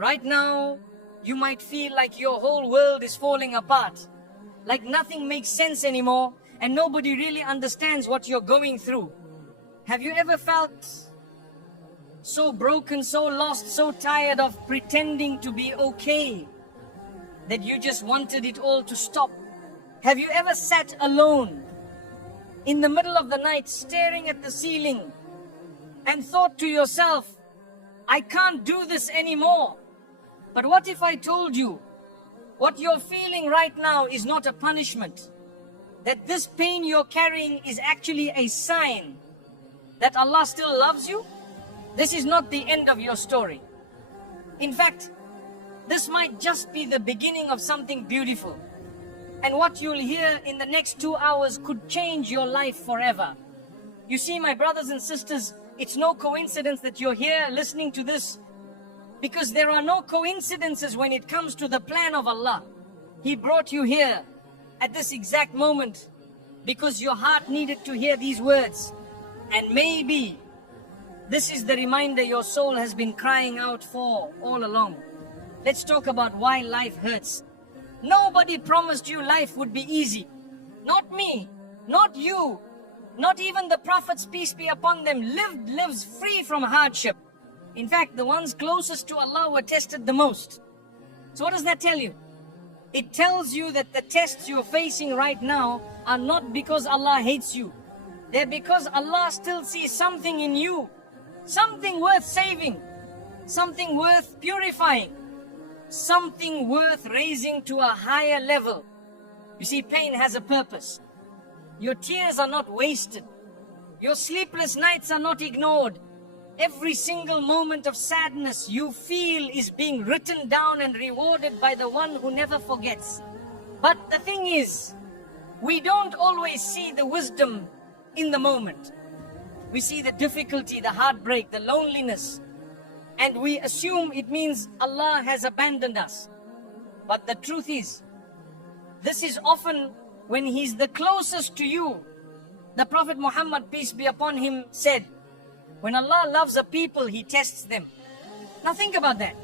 Right now, you might feel like your whole world is falling apart, like nothing makes sense anymore, and nobody really understands what you're going through. Have you ever felt so broken, so lost, so tired of pretending to be okay that you just wanted it all to stop? Have you ever sat alone in the middle of the night staring at the ceiling and thought to yourself, I can't do this anymore? But what if I told you what you're feeling right now is not a punishment? That this pain you're carrying is actually a sign that Allah still loves you? This is not the end of your story. In fact, this might just be the beginning of something beautiful. And what you'll hear in the next 2 hours could change your life forever. You see, my brothers and sisters, it's no coincidence that you're here listening to this, because there are no coincidences when it comes to the plan of Allah. He brought you here at this exact moment because your heart needed to hear these words. And maybe this is the reminder your soul has been crying out for all along. Let's talk about why life hurts. Nobody promised you life would be easy. Not me, not you, not even the prophets, peace be upon them, lives free from hardship. In fact, the ones closest to Allah were tested the most. So what does that tell you? It tells you that the tests you're facing right now are not because Allah hates you. They're because Allah still sees something in you, something worth saving, something worth purifying, something worth raising to a higher level. You see, pain has a purpose. Your tears are not wasted. Your sleepless nights are not ignored. Every single moment of sadness you feel is being written down and rewarded by the one who never forgets. But the thing is, we don't always see the wisdom in the moment. We see the difficulty, the heartbreak, the loneliness, and we assume it means Allah has abandoned us. But the truth is, this is often when He's the closest to you. The Prophet Muhammad, peace be upon him, said, when Allah loves a people, He tests them. Now think about that.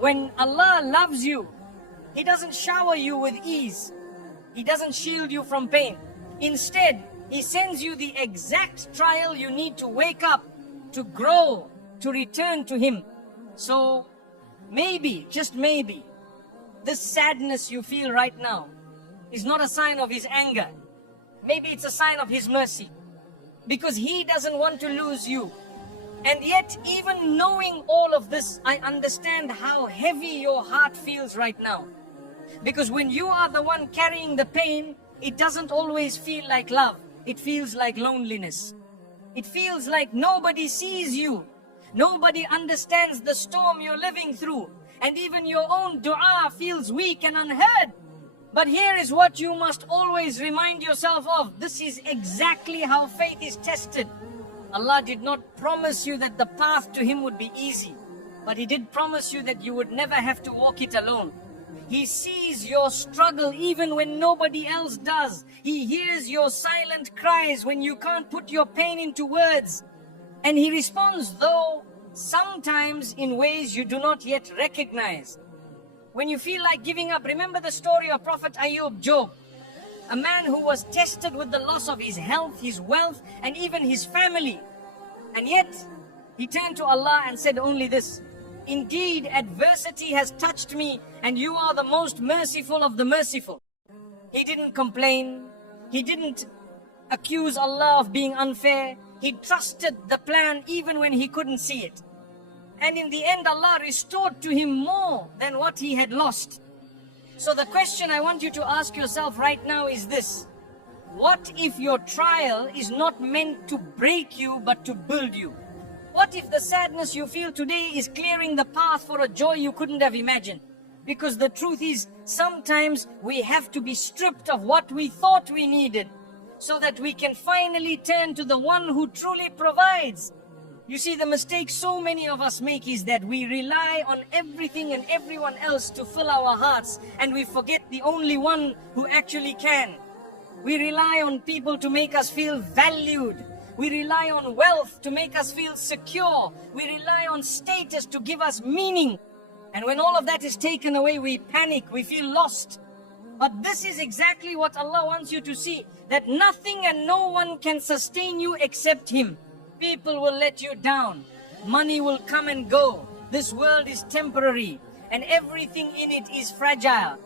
When Allah loves you, He doesn't shower you with ease. He doesn't shield you from pain. Instead, He sends you the exact trial you need to wake up, to grow, to return to Him. So maybe, just maybe, this sadness you feel right now is not a sign of His anger. Maybe it's a sign of His mercy, because He doesn't want to lose you. And yet, even knowing all of this, I understand how heavy your heart feels right now. Because when you are the one carrying the pain, it doesn't always feel like love. It feels like loneliness. It feels like nobody sees you. Nobody understands the storm you're living through. And even your own dua feels weak and unheard. But here is what you must always remind yourself of. This is exactly how faith is tested. Allah did not promise you that the path to Him would be easy, but He did promise you that you would never have to walk it alone. He sees your struggle even when nobody else does. He hears your silent cries when you can't put your pain into words. And He responds, though sometimes in ways you do not yet recognize. When you feel like giving up, remember the story of Prophet Ayub, Job. A man who was tested with the loss of his health, his wealth, and even his family. And yet, he turned to Allah and said only this, indeed, adversity has touched me, and you are the most merciful of the merciful. He didn't complain. He didn't accuse Allah of being unfair. He trusted the plan even when he couldn't see it. And in the end, Allah restored to him more than what he had lost. So the question I want you to ask yourself right now is this. What if your trial is not meant to break you, but to build you? What if the sadness you feel today is clearing the path for a joy you couldn't have imagined? Because the truth is, sometimes we have to be stripped of what we thought we needed, so that we can finally turn to the one who truly provides. You see, the mistake so many of us make is that we rely on everything and everyone else to fill our hearts, and we forget the only one who actually can. We rely on people to make us feel valued. We rely on wealth to make us feel secure. We rely on status to give us meaning. And when all of that is taken away, we panic, we feel lost. But this is exactly what Allah wants you to see, that nothing and no one can sustain you except Him. People will let you down. Money will come and go. This world is temporary and everything in it is fragile.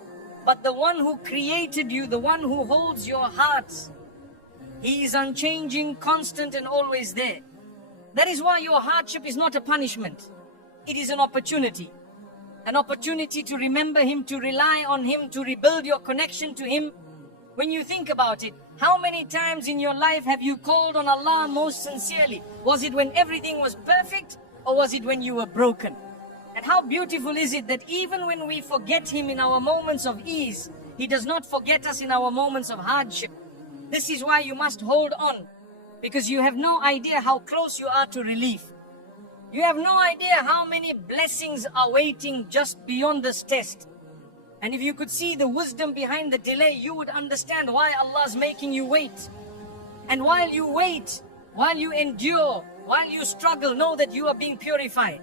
But the one who created you, the one who holds your hearts, He is unchanging, constant and always there. That is why your hardship is not a punishment. It is an opportunity. An opportunity to remember Him, to rely on Him, to rebuild your connection to Him. When you think about it, how many times in your life have you called on Allah most sincerely? Was it when everything was perfect, or was it when you were broken? And how beautiful is it that even when we forget Him in our moments of ease, He does not forget us in our moments of hardship. This is why you must hold on, because you have no idea how close you are to relief. You have no idea how many blessings are waiting just beyond this test. And if you could see the wisdom behind the delay, you would understand why Allah is making you wait. And while you wait, while you endure, while you struggle, know that you are being purified.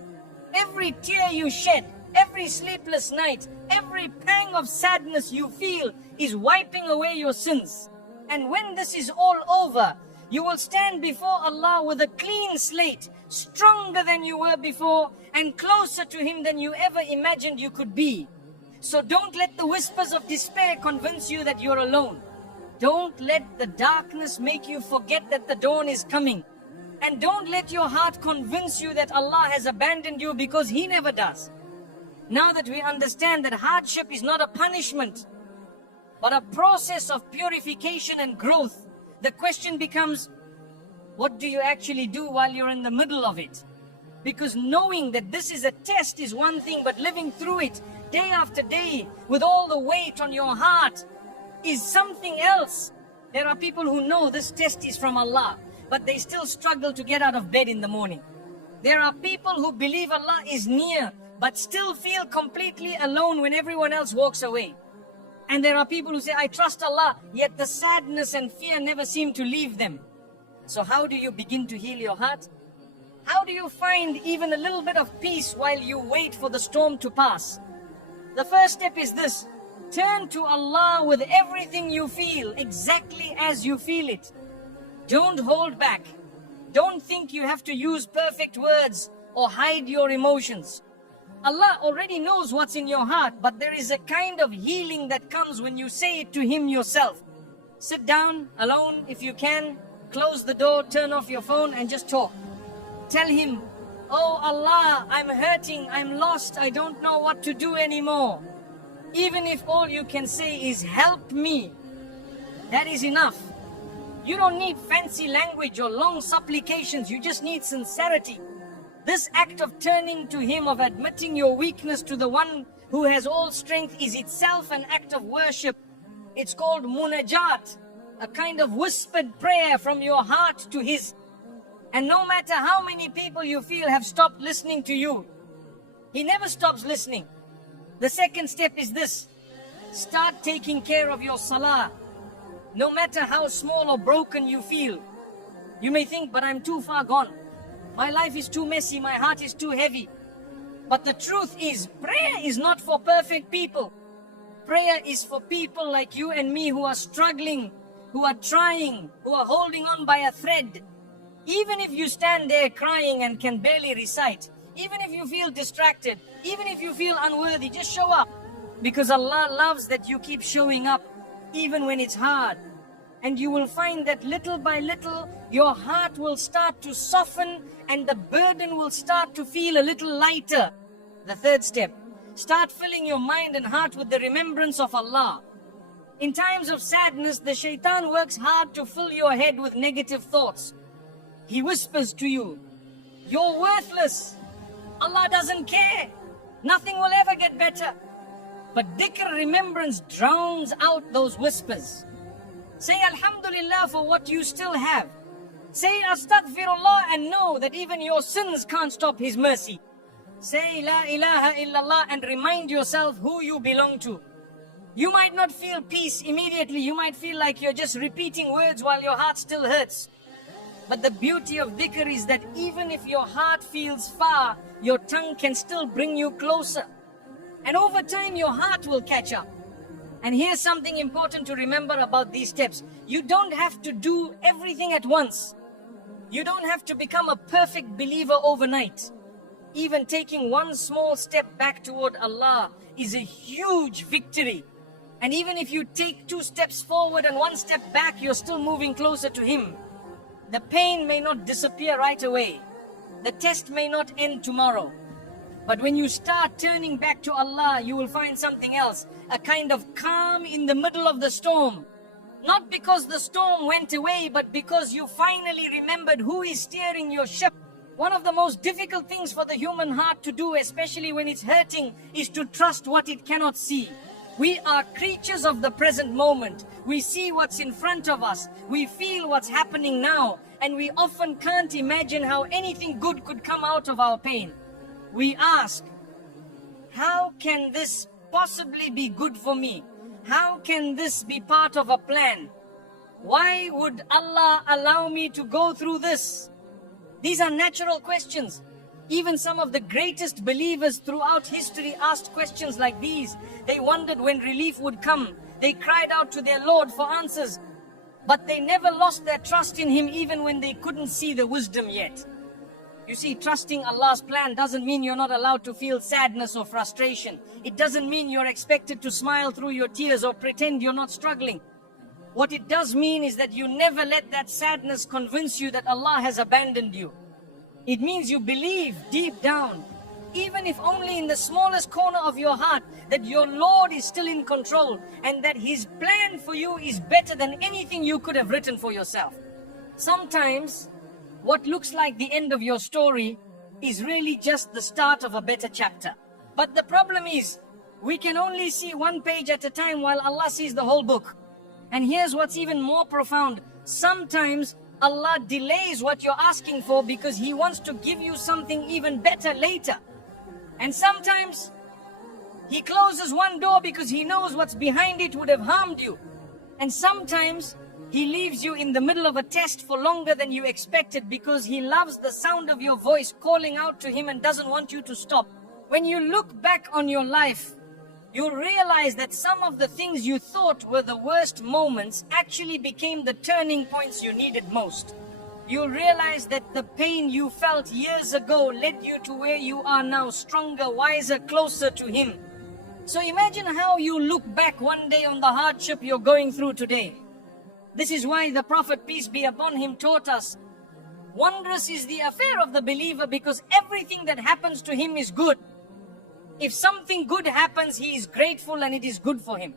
Every tear you shed, every sleepless night, every pang of sadness you feel is wiping away your sins. And when this is all over, you will stand before Allah with a clean slate, stronger than you were before and closer to Him than you ever imagined you could be. So don't let the whispers of despair convince you that you're alone. Don't let the darkness make you forget that the dawn is coming. And don't let your heart convince you that Allah has abandoned you, because He never does. Now that we understand that hardship is not a punishment, but a process of purification and growth, the question becomes, what do you actually do while you're in the middle of it? Because knowing that this is a test is one thing, but living through it day after day with all the weight on your heart is something else. There are people who know this test is from Allah, but they still struggle to get out of bed in the morning. There are people who believe Allah is near, but still feel completely alone when everyone else walks away. And there are people who say, I trust Allah, yet the sadness and fear never seem to leave them. So how do you begin to heal your heart? How do you find even a little bit of peace while you wait for the storm to pass? The first step is this: turn to Allah with everything you feel, exactly as you feel it. Don't hold back. Don't think you have to use perfect words or hide your emotions. Allah already knows what's in your heart, but there is a kind of healing that comes when you say it to Him yourself. Sit down alone if you can, close the door, turn off your phone and just talk. Tell Him, oh Allah, I'm hurting, I'm lost, I don't know what to do anymore. Even if all you can say is help me, that is enough. You don't need fancy language or long supplications, you just need sincerity. This act of turning to Him, of admitting your weakness to the one who has all strength, is itself an act of worship. It's called munajat, a kind of whispered prayer from your heart to His. And no matter how many people you feel have stopped listening to you, He never stops listening. The second step is this: start taking care of your salah. No matter how small or broken you feel. You may think, but I'm too far gone. My life is too messy, my heart is too heavy. But the truth is, prayer is not for perfect people. Prayer is for people like you and me who are struggling, who are trying, who are holding on by a thread. Even if you stand there crying and can barely recite, even if you feel distracted, even if you feel unworthy, just show up. Because Allah loves that you keep showing up, even when it's hard. And you will find that little by little, your heart will start to soften and the burden will start to feel a little lighter. The third step: start filling your mind and heart with the remembrance of Allah. In times of sadness, the shaitan works hard to fill your head with negative thoughts. He whispers to you, you're worthless. Allah doesn't care. Nothing will ever get better. But dhikr, remembrance, drowns out those whispers. Say Alhamdulillah for what you still have. Say Astaghfirullah and know that even your sins can't stop His mercy. Say La ilaha illallah and remind yourself who you belong to. You might not feel peace immediately. You might feel like you're just repeating words while your heart still hurts. But the beauty of dhikr is that even if your heart feels far, your tongue can still bring you closer. And over time, your heart will catch up. And here's something important to remember about these steps. You don't have to do everything at once. You don't have to become a perfect believer overnight. Even taking one small step back toward Allah is a huge victory. And even if you take 2 steps forward and 1 step back, you're still moving closer to Him. The pain may not disappear right away. The test may not end tomorrow. But when you start turning back to Allah, you will find something else, a kind of calm in the middle of the storm. Not because the storm went away, but because you finally remembered who is steering your ship. One of the most difficult things for the human heart to do, especially when it's hurting, is to trust what it cannot see. We are creatures of the present moment. We see what's in front of us. We feel what's happening now. And we often can't imagine how anything good could come out of our pain. We ask, how can this possibly be good for me? How can this be part of a plan? Why would Allah allow me to go through this? These are natural questions. Even some of the greatest believers throughout history asked questions like these. They wondered when relief would come. They cried out to their Lord for answers. But they never lost their trust in Him even when they couldn't see the wisdom yet. You see, trusting Allah's plan doesn't mean you're not allowed to feel sadness or frustration. It doesn't mean you're expected to smile through your tears or pretend you're not struggling. What it does mean is that you never let that sadness convince you that Allah has abandoned you. It means you believe deep down, even if only in the smallest corner of your heart, that your Lord is still in control and that His plan for you is better than anything you could have written for yourself. Sometimes, what looks like the end of your story is really just the start of a better chapter. But the problem is, we can only see 1 page at a time while Allah sees the whole book. And here's what's even more profound. Sometimes Allah delays what you're asking for because He wants to give you something even better later. And sometimes He closes one door because He knows what's behind it would have harmed you. And sometimes He leaves you in the middle of a test for longer than you expected because He loves the sound of your voice calling out to Him and doesn't want you to stop. When you look back on your life, you'll realize that some of the things you thought were the worst moments actually became the turning points you needed most. You'll realize that the pain you felt years ago led you to where you are now, stronger, wiser, closer to Him. So imagine how you look back one day on the hardship you're going through today. This is why the Prophet, peace be upon him, taught us, wondrous is the affair of the believer because everything that happens to him is good. If something good happens, he is grateful and it is good for him.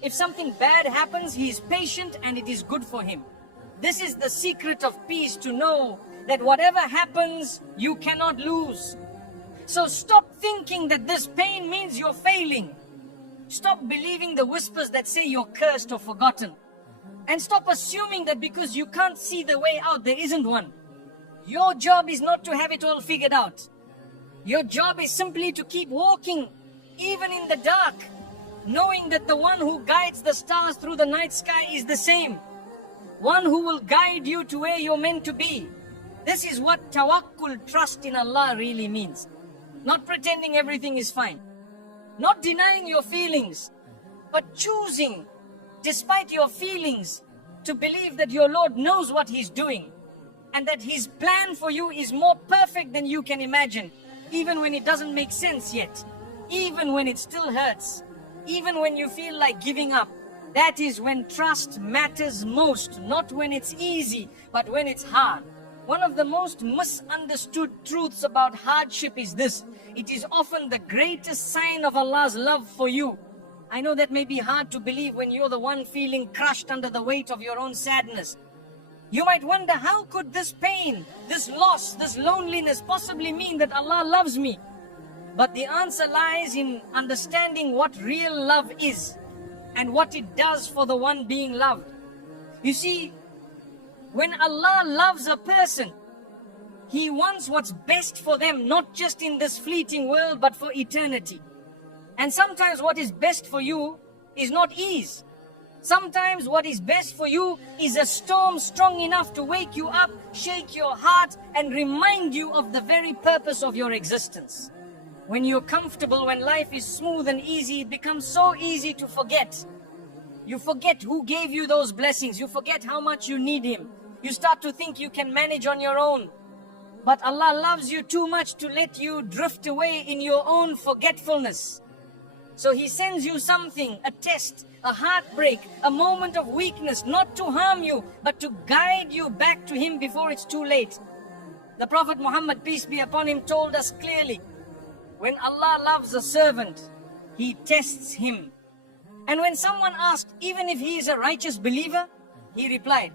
If something bad happens, he is patient and it is good for him. This is the secret of peace, to know that whatever happens, you cannot lose. So stop thinking that this pain means you're failing. Stop believing the whispers that say you're cursed or forgotten. And stop assuming that because you can't see the way out, there isn't one. Your job is not to have it all figured out. Your job is simply to keep walking, even in the dark, knowing that the one who guides the stars through the night sky is the same. One who will guide you to where you're meant to be. This is what tawakkul, trust in Allah, really means. Not pretending everything is fine. Not denying your feelings, but choosing, despite your feelings, to believe that your Lord knows what He's doing and that His plan for you is more perfect than you can imagine, even when it doesn't make sense yet, even when it still hurts, even when you feel like giving up. That is when trust matters most, not when it's easy, but when it's hard. One of the most misunderstood truths about hardship is this: it is often the greatest sign of Allah's love for you. I know that may be hard to believe when you're the one feeling crushed under the weight of your own sadness. You might wonder, how could this pain, this loss, this loneliness possibly mean that Allah loves me? But the answer lies in understanding what real love is and what it does for the one being loved. You see, when Allah loves a person, He wants what's best for them, not just in this fleeting world, but for eternity. And sometimes what is best for you is not ease. Sometimes what is best for you is a storm strong enough to wake you up, shake your heart, and remind you of the very purpose of your existence. When you're comfortable, when life is smooth and easy, it becomes so easy to forget. You forget who gave you those blessings. You forget how much you need Him. You start to think you can manage on your own. But Allah loves you too much to let you drift away in your own forgetfulness. So He sends you something, a test, a heartbreak, a moment of weakness, not to harm you, but to guide you back to Him before it's too late. The Prophet Muhammad, peace be upon him, told us clearly, when Allah loves a servant, He tests him. And when someone asked, even if he is a righteous believer, He replied,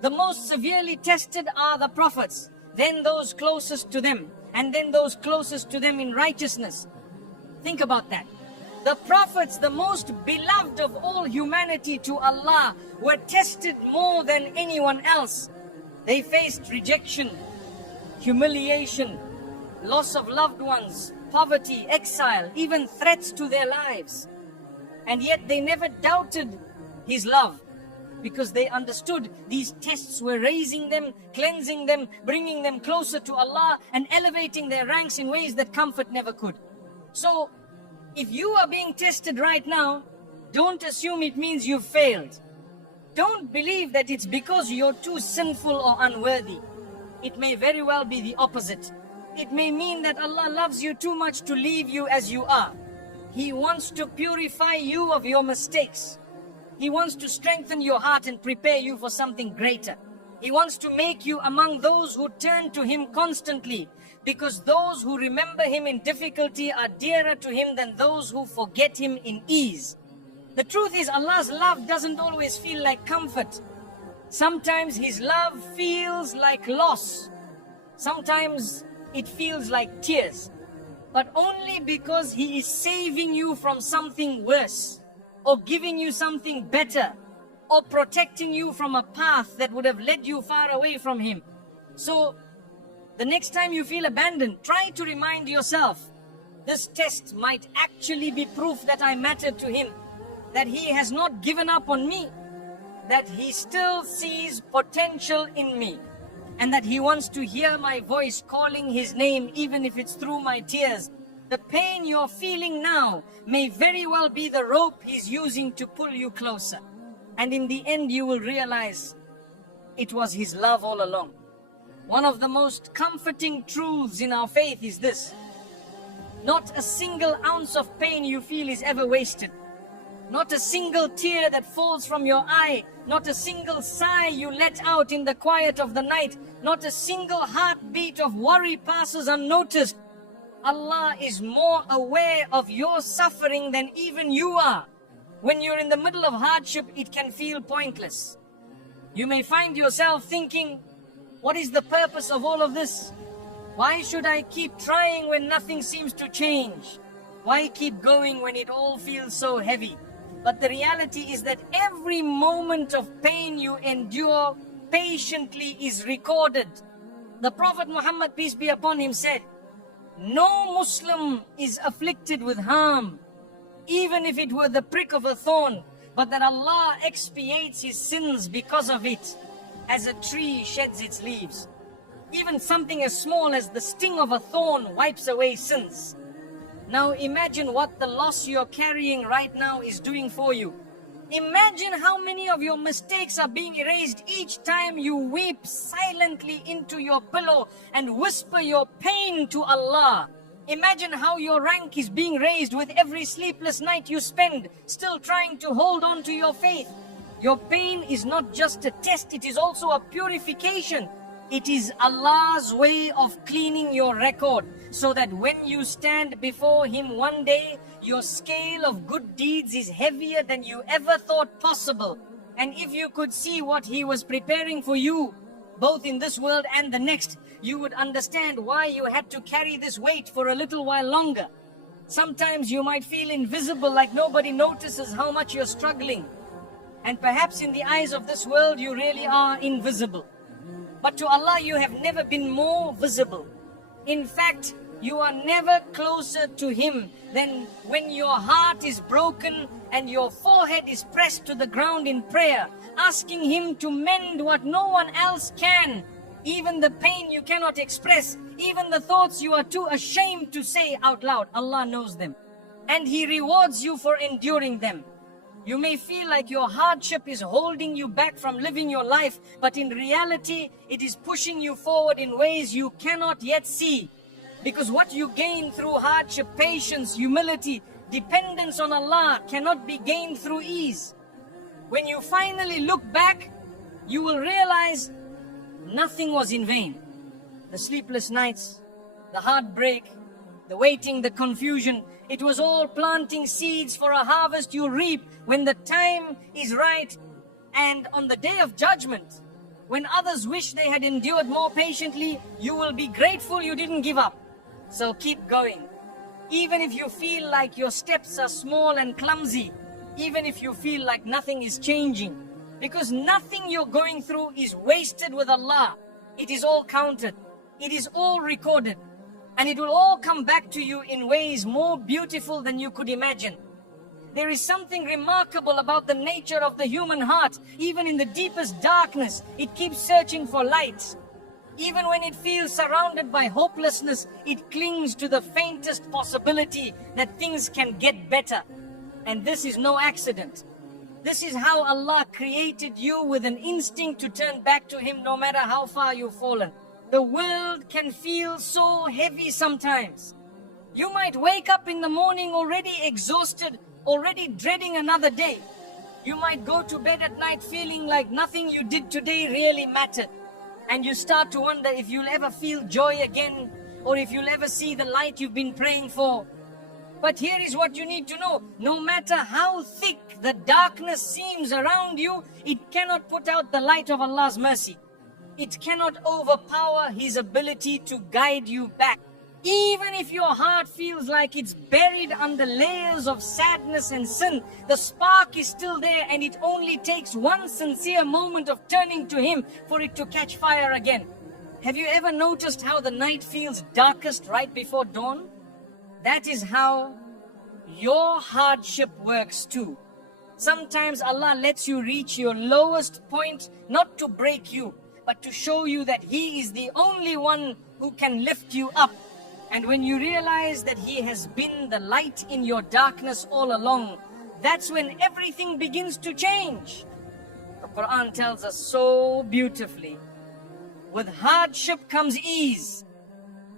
the most severely tested are the prophets, then those closest to them, and then those closest to them in righteousness. Think about that. The prophets, the most beloved of all humanity to Allah, were tested more than anyone else. They faced rejection, humiliation, loss of loved ones, poverty, exile, even threats to their lives. And yet they never doubted His love, because they understood these tests were raising them, cleansing them, bringing them closer to Allah, and elevating their ranks in ways that comfort never could. So, if you are being tested right now, don't assume it means you've failed. Don't believe that it's because you're too sinful or unworthy. It may very well be the opposite. It may mean that Allah loves you too much to leave you as you are. He wants to purify you of your mistakes. He wants to strengthen your heart and prepare you for something greater. He wants to make you among those who turn to Him constantly, because those who remember Him in difficulty are dearer to Him than those who forget Him in ease. The truth is, Allah's love doesn't always feel like comfort. Sometimes His love feels like loss. Sometimes it feels like tears. But only because He is saving you from something worse, or giving you something better, or protecting you from a path that would have led you far away from Him. So, the next time you feel abandoned, try to remind yourself, this test might actually be proof that I matter to Him, that He has not given up on me, that He still sees potential in me, and that He wants to hear my voice calling His name, even if it's through my tears. The pain you're feeling now may very well be the rope He's using to pull you closer. And in the end, you will realize it was His love all along. One of the most comforting truths in our faith is this: not a single ounce of pain you feel is ever wasted. Not a single tear that falls from your eye, not a single sigh you let out in the quiet of the night, not a single heartbeat of worry passes unnoticed. Allah is more aware of your suffering than even you are. When you're in the middle of hardship, it can feel pointless. You may find yourself thinking, what is the purpose of all of this? Why should I keep trying when nothing seems to change? Why keep going when it all feels so heavy? But the reality is that every moment of pain you endure patiently is recorded. The Prophet Muhammad, peace be upon him, said, no Muslim is afflicted with harm, even if it were the prick of a thorn, but that Allah expiates his sins because of it, as a tree sheds its leaves. Even something as small as the sting of a thorn wipes away sins. Now imagine what the loss you're carrying right now is doing for you. Imagine how many of your mistakes are being erased each time you weep silently into your pillow and whisper your pain to Allah. Imagine how your rank is being raised with every sleepless night you spend, still trying to hold on to your faith. Your pain is not just a test, it is also a purification. It is Allah's way of cleaning your record, so that when you stand before Him one day, your scale of good deeds is heavier than you ever thought possible. And if you could see what He was preparing for you, both in this world and the next, you would understand why you had to carry this weight for a little while longer. Sometimes you might feel invisible, like nobody notices how much you're struggling. And perhaps in the eyes of this world, you really are invisible. But to Allah, you have never been more visible. In fact, you are never closer to Him than when your heart is broken and your forehead is pressed to the ground in prayer, asking Him to mend what no one else can. Even the pain you cannot express, even the thoughts you are too ashamed to say out loud, Allah knows them. And He rewards you for enduring them. You may feel like your hardship is holding you back from living your life, but in reality, it is pushing you forward in ways you cannot yet see. Because what you gain through hardship, patience, humility, dependence on Allah cannot be gained through ease. When you finally look back, you will realize nothing was in vain. The sleepless nights, the heartbreak, the waiting, the confusion, it was all planting seeds for a harvest you reap when the time is right. And on the day of judgment, when others wish they had endured more patiently, you will be grateful you didn't give up. So keep going. Even if you feel like your steps are small and clumsy, even if you feel like nothing is changing, because nothing you're going through is wasted with Allah. It is all counted. It is all recorded. And it will all come back to you in ways more beautiful than you could imagine. There is something remarkable about the nature of the human heart. Even in the deepest darkness, it keeps searching for light. Even when it feels surrounded by hopelessness, it clings to the faintest possibility that things can get better. And this is no accident. This is how Allah created you, with an instinct to turn back to Him no matter how far you've fallen. The world can feel so heavy sometimes. You might wake up in the morning already exhausted, already dreading another day. You might go to bed at night feeling like nothing you did today really mattered. And you start to wonder if you'll ever feel joy again, or if you'll ever see the light you've been praying for. But here is what you need to know. No matter how thick the darkness seems around you, it cannot put out the light of Allah's mercy. It cannot overpower His ability to guide you back. Even if your heart feels like it's buried under layers of sadness and sin, the spark is still there, and it only takes one sincere moment of turning to Him for it to catch fire again. Have you ever noticed how the night feels darkest right before dawn? That is how your hardship works too. Sometimes Allah lets you reach your lowest point, not to break you, but to show you that He is the only one who can lift you up. And when you realize that He has been the light in your darkness all along, that's when everything begins to change. The Quran tells us so beautifully, with hardship comes ease.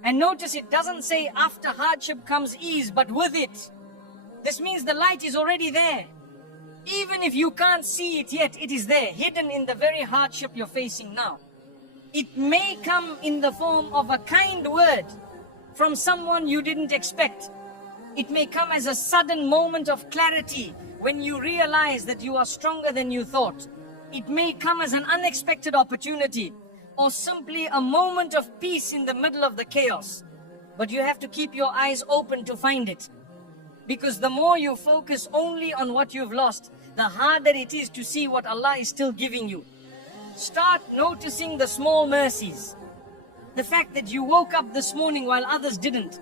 And notice it doesn't say after hardship comes ease, but with it. This means the light is already there. Even if you can't see it yet, it is there, hidden in the very hardship you're facing now. It may come in the form of a kind word from someone you didn't expect. It may come as a sudden moment of clarity when you realize that you are stronger than you thought. It may come as an unexpected opportunity, or simply a moment of peace in the middle of the chaos. But you have to keep your eyes open to find it. Because the more you focus only on what you've lost, the harder it is to see what Allah is still giving you. Start noticing the small mercies. The fact that you woke up this morning while others didn't.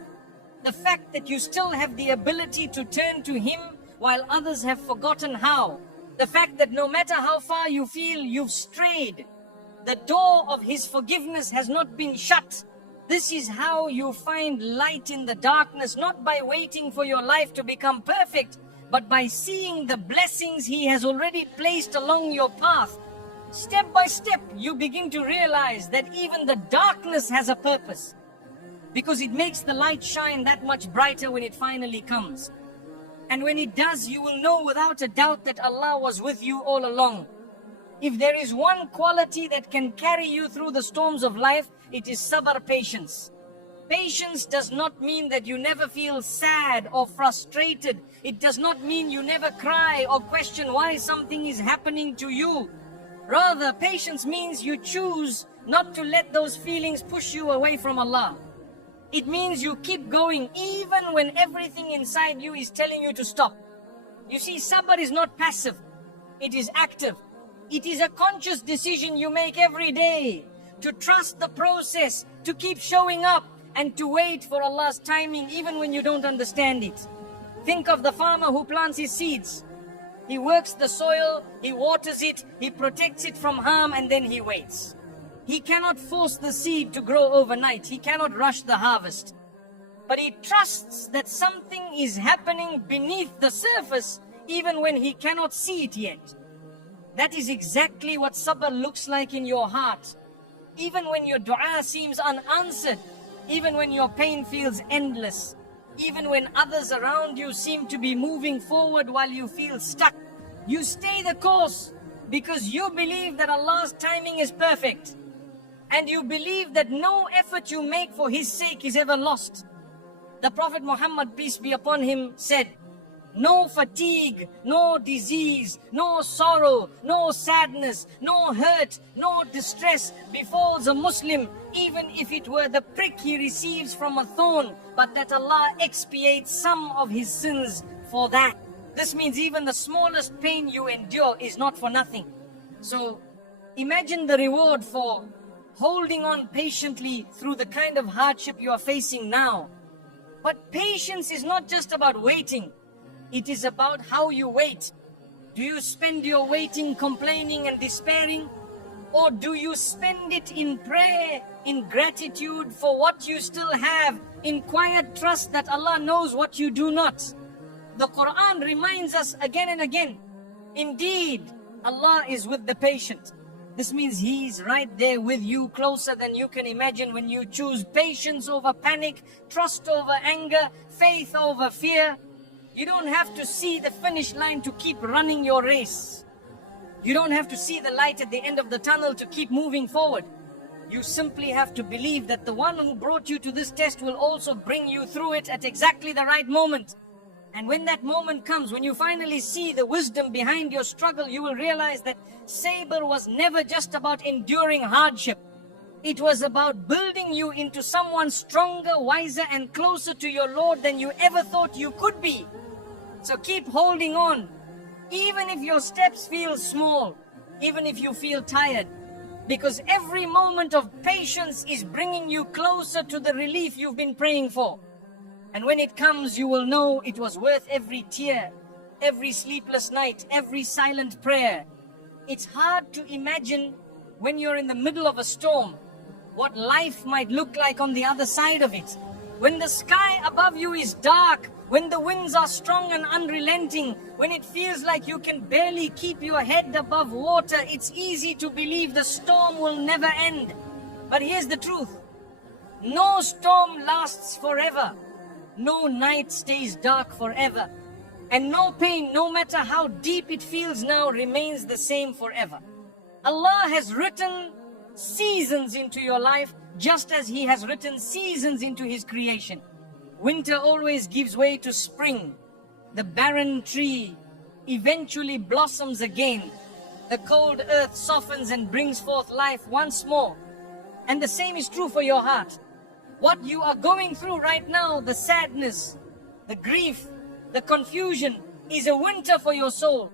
The fact that you still have the ability to turn to Him while others have forgotten how. The fact that no matter how far you feel you've strayed, the door of His forgiveness has not been shut. This is how you find light in the darkness, not by waiting for your life to become perfect, but by seeing the blessings He has already placed along your path. Step by step, you begin to realize that even the darkness has a purpose, because it makes the light shine that much brighter when it finally comes. And when it does, you will know without a doubt that Allah was with you all along. If there is one quality that can carry you through the storms of life, it is sabr, patience. Patience does not mean that you never feel sad or frustrated. It does not mean you never cry or question why something is happening to you. Rather, patience means you choose not to let those feelings push you away from Allah. It means you keep going even when everything inside you is telling you to stop. You see, sabr is not passive. It is active. It is a conscious decision you make every day to trust the process, to keep showing up, and to wait for Allah's timing even when you don't understand it. Think of the farmer who plants his seeds. He works the soil, he waters it, he protects it from harm, and then he waits. He cannot force the seed to grow overnight. He cannot rush the harvest. But he trusts that something is happening beneath the surface even when he cannot see it yet. That is exactly what sabr looks like in your heart. Even when your dua seems unanswered, even when your pain feels endless, even when others around you seem to be moving forward while you feel stuck, you stay the course because you believe that Allah's timing is perfect. And you believe that no effort you make for His sake is ever lost. The Prophet Muhammad, peace be upon him, said, no fatigue, no disease, no sorrow, no sadness, no hurt, no distress befalls a Muslim, even if it were the prick he receives from a thorn, but that Allah expiates some of his sins for that. This means even the smallest pain you endure is not for nothing. So imagine the reward for holding on patiently through the kind of hardship you are facing now. But patience is not just about waiting. It is about how you wait. Do you spend your waiting complaining and despairing? Or do you spend it in prayer, in gratitude for what you still have, in quiet trust that Allah knows what you do not? The Quran reminds us again and again, indeed, Allah is with the patient. This means He is right there with you, closer than you can imagine when you choose patience over panic, trust over anger, faith over fear. You don't have to see the finish line to keep running your race. You don't have to see the light at the end of the tunnel to keep moving forward. You simply have to believe that the one who brought you to this test will also bring you through it at exactly the right moment. And when that moment comes, when you finally see the wisdom behind your struggle, you will realize that sabr was never just about enduring hardship. It was about building you into someone stronger, wiser, and closer to your Lord than you ever thought you could be. So keep holding on, even if your steps feel small, even if you feel tired, because every moment of patience is bringing you closer to the relief you've been praying for. And when it comes, you will know it was worth every tear, every sleepless night, every silent prayer. It's hard to imagine when you're in the middle of a storm, what life might look like on the other side of it. When the sky above you is dark, when the winds are strong and unrelenting, when it feels like you can barely keep your head above water, it's easy to believe the storm will never end. But here's the truth. No storm lasts forever. No night stays dark forever. And no pain, no matter how deep it feels now, remains the same forever. Allah has written seasons into your life, just as He has written seasons into His creation. Winter always gives way to spring. The barren tree eventually blossoms again. The cold earth softens and brings forth life once more. And the same is true for your heart. What you are going through right now, the sadness, the grief, the confusion, is a winter for your soul.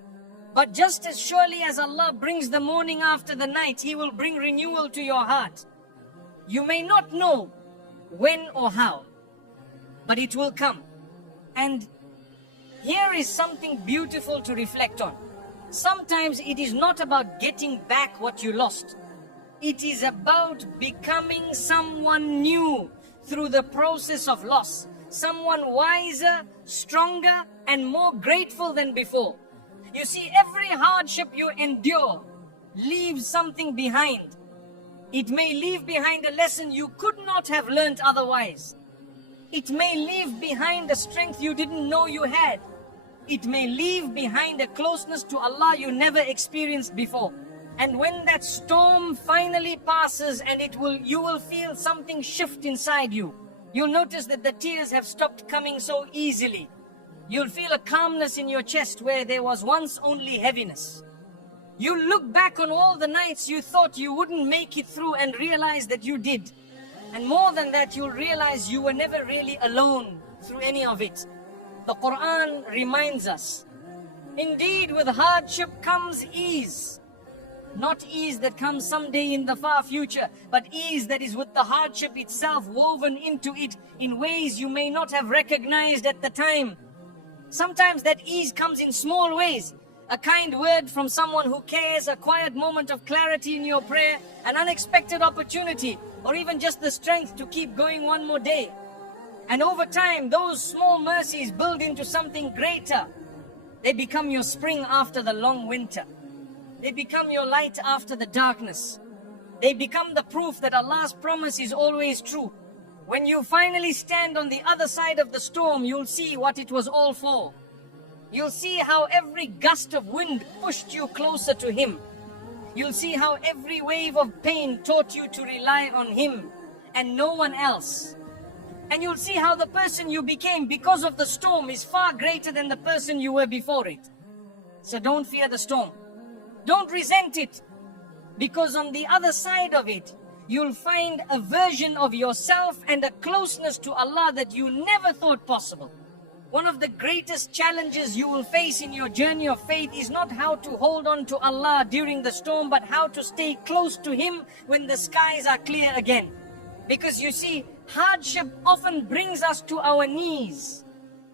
But just as surely as Allah brings the morning after the night, He will bring renewal to your heart. You may not know when or how, but it will come. And here is something beautiful to reflect on. Sometimes it is not about getting back what you lost. It is about becoming someone new through the process of loss. Someone wiser, stronger, and more grateful than before. You see, every hardship you endure leaves something behind. It may leave behind a lesson you could not have learned otherwise. It may leave behind a strength you didn't know you had. It may leave behind a closeness to Allah you never experienced before. And when that storm finally passes and you will feel something shift inside you. You'll notice that the tears have stopped coming so easily. You'll feel a calmness in your chest where there was once only heaviness. You'll look back on all the nights you thought you wouldn't make it through and realize that you did. And more than that, you'll realize you were never really alone through any of it. The Quran reminds us, indeed with hardship comes ease. Not ease that comes someday in the far future, but ease that is with the hardship itself woven into it in ways you may not have recognized at the time. Sometimes that ease comes in small ways. a kind word from someone who cares, a quiet moment of clarity in your prayer, an unexpected opportunity, or even just the strength to keep going one more day. And over time, those small mercies build into something greater. They become your spring after the long winter. They become your light after the darkness. They become the proof that Allah's promise is always true. When you finally stand on the other side of the storm, you'll see what it was all for. You'll see how every gust of wind pushed you closer to Him. You'll see how every wave of pain taught you to rely on Him and no one else. And you'll see how the person you became because of the storm is far greater than the person you were before it. So don't fear the storm. Don't resent it. Because on the other side of it, you'll find a version of yourself and a closeness to Allah that you never thought possible. One of the greatest challenges you will face in your journey of faith is not how to hold on to Allah during the storm, but how to stay close to Him when the skies are clear again. Because you see, hardship often brings us to our knees.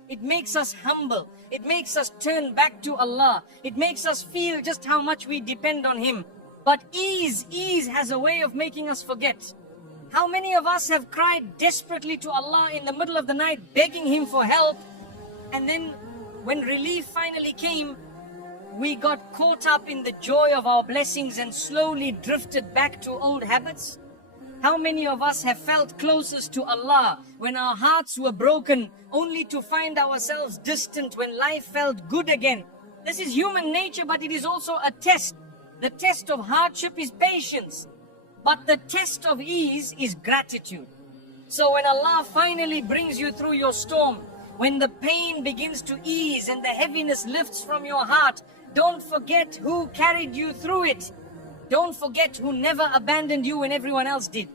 It makes us humble. It makes us turn back to Allah. It makes us feel just how much we depend on Him. But ease has a way of making us forget. How many of us have cried desperately to Allah in the middle of the night, begging Him for help, and then when relief finally came, we got caught up in the joy of our blessings and slowly drifted back to old habits? How many of us have felt closest to Allah when our hearts were broken, only to find ourselves distant when life felt good again? This is human nature, but it is also a test. The test of hardship is patience, but the test of ease is gratitude. So when Allah finally brings you through your storm, when the pain begins to ease and the heaviness lifts from your heart, don't forget who carried you through it. Don't forget who never abandoned you when everyone else did.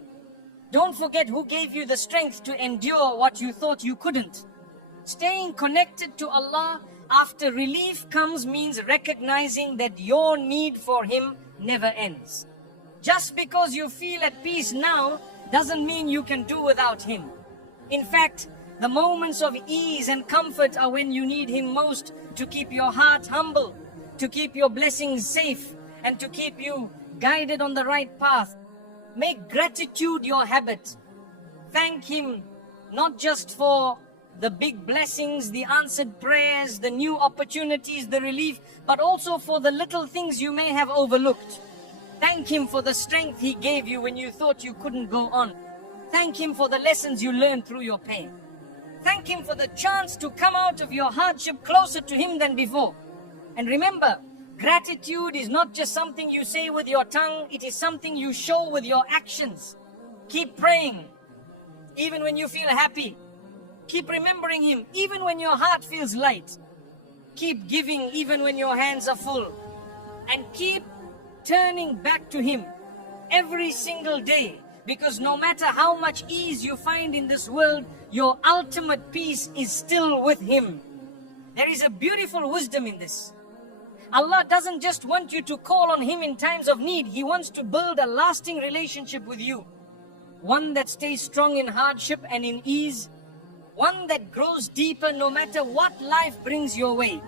Don't forget who gave you the strength to endure what you thought you couldn't. Staying connected to Allah after relief comes means recognizing that your need for Him never ends. Just because you feel at peace now doesn't mean you can do without Him. In fact, the moments of ease and comfort are when you need Him most to keep your heart humble, to keep your blessings safe, and to keep you guided on the right path. Make gratitude your habit. Thank Him not just for the big blessings, the answered prayers, the new opportunities, the relief, but also for the little things you may have overlooked. Thank Him for the strength He gave you when you thought you couldn't go on. Thank Him for the lessons you learned through your pain. Thank Him for the chance to come out of your hardship closer to Him than before. And remember, gratitude is not just something you say with your tongue, it is something you show with your actions. Keep praying, even when you feel happy. Keep remembering Him, even when your heart feels light. Keep giving, even when your hands are full. And keep turning back to Him every single day. Because no matter how much ease you find in this world, your ultimate peace is still with Him. There is a beautiful wisdom in this. Allah doesn't just want you to call on Him in times of need. He wants to build a lasting relationship with you. One that stays strong in hardship and in ease. One that grows deeper no matter what life brings your way.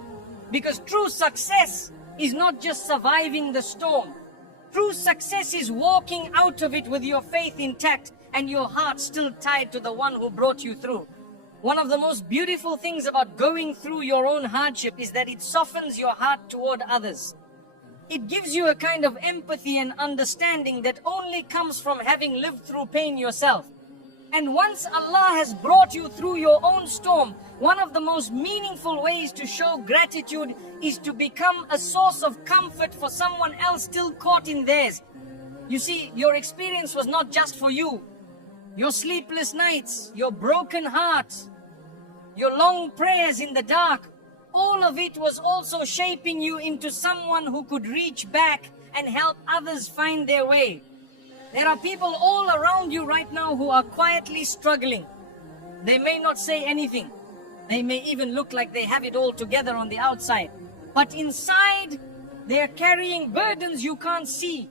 Because true success is not just surviving the storm. True success is walking out of it with your faith intact and your heart still tied to the one who brought you through. One of the most beautiful things about going through your own hardship is that it softens your heart toward others. It gives you a kind of empathy and understanding that only comes from having lived through pain yourself. And once Allah has brought you through your own storm, one of the most meaningful ways to show gratitude is to become a source of comfort for someone else still caught in theirs. You see, your experience was not just for you. Your sleepless nights, your broken heart, your long prayers in the dark, all of it was also shaping you into someone who could reach back and help others find their way. There are people all around you right now who are quietly struggling. They may not say anything. They may even look like they have it all together on the outside. But inside, they are carrying burdens you can't see.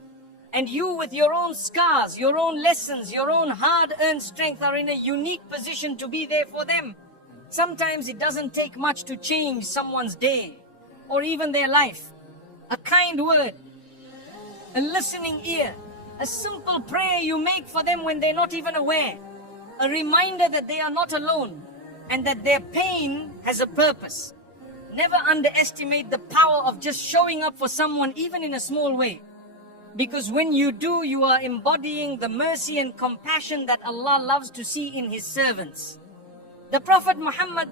And you, with your own scars, your own lessons, your own hard-earned strength, are in a unique position to be there for them. Sometimes it doesn't take much to change someone's day or even their life. a kind word, a listening ear, a simple prayer you make for them when they're not even aware, a reminder that they are not alone and that their pain has a purpose. Never underestimate the power of just showing up for someone, even in a small way. Because when you do, you are embodying the mercy and compassion that Allah loves to see in His servants. The Prophet Muhammad,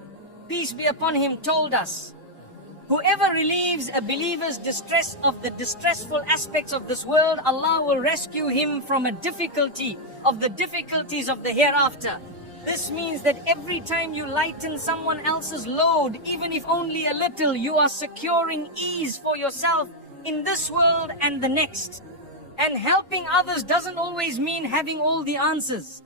peace be upon him, told us, whoever relieves a believer's distress of the distressful aspects of this world, Allah will rescue him from a difficulty of the difficulties of the hereafter. This means that every time you lighten someone else's load, even if only a little, you are securing ease for yourself in this world and the next. And helping others doesn't always mean having all the answers.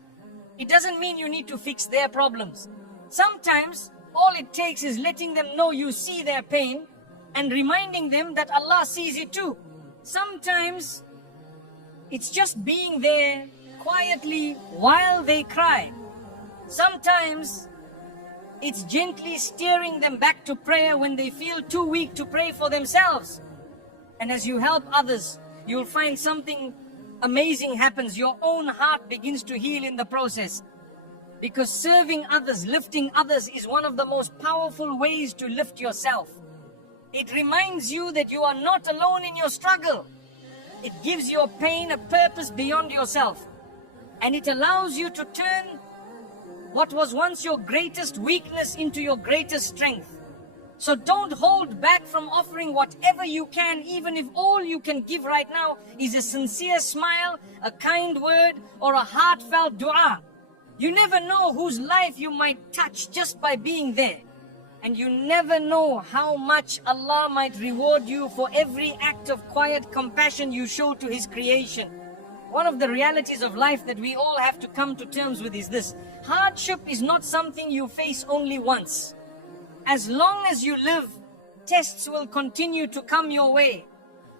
It doesn't mean you need to fix their problems. Sometimes, all it takes is letting them know you see their pain and reminding them that Allah sees it too. Sometimes, it's just being there quietly while they cry. Sometimes, it's gently steering them back to prayer when they feel too weak to pray for themselves. And as you help others, you'll find something amazing happens. Your own heart begins to heal in the process. Because serving others, lifting others is one of the most powerful ways to lift yourself. It reminds you that you are not alone in your struggle. It gives your pain a purpose beyond yourself. And it allows you to turn what was once your greatest weakness into your greatest strength. So don't hold back from offering whatever you can, even if all you can give right now is a sincere smile, a kind word, or a heartfelt dua. You never know whose life you might touch just by being there. And you never know how much Allah might reward you for every act of quiet compassion you show to His creation. One of the realities of life that we all have to come to terms with is this: hardship is not something you face only once. As long as you live, tests will continue to come your way.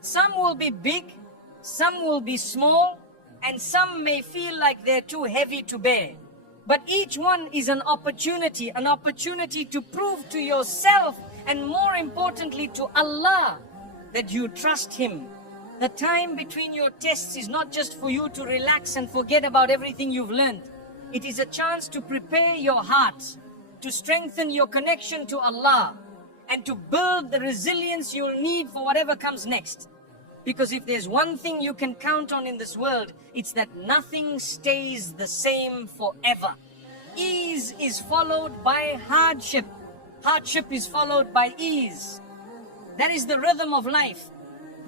Some will be big, some will be small, and some may feel like they're too heavy to bear. But each one is an opportunity to prove to yourself and more importantly to Allah that you trust Him. The time between your tests is not just for you to relax and forget about everything you've learned. It is a chance to prepare your heart, to strengthen your connection to Allah, and to build the resilience you'll need for whatever comes next. Because if there's one thing you can count on in this world, it's that nothing stays the same forever. Ease is followed by hardship. Hardship is followed by ease. That is the rhythm of life.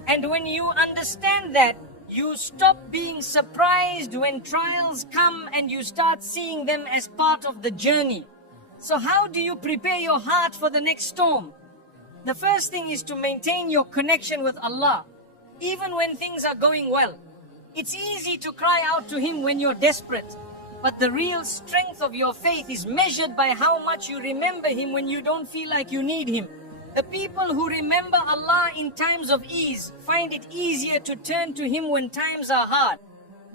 And when you understand that, you stop being surprised when trials come and you start seeing them as part of the journey. So how do you prepare your heart for the next storm? The first thing is to maintain your connection with Allah, even when things are going well. It's easy to cry out to Him when you're desperate, but the real strength of your faith is measured by how much you remember Him when you don't feel like you need Him. The people who remember Allah in times of ease find it easier to turn to Him when times are hard.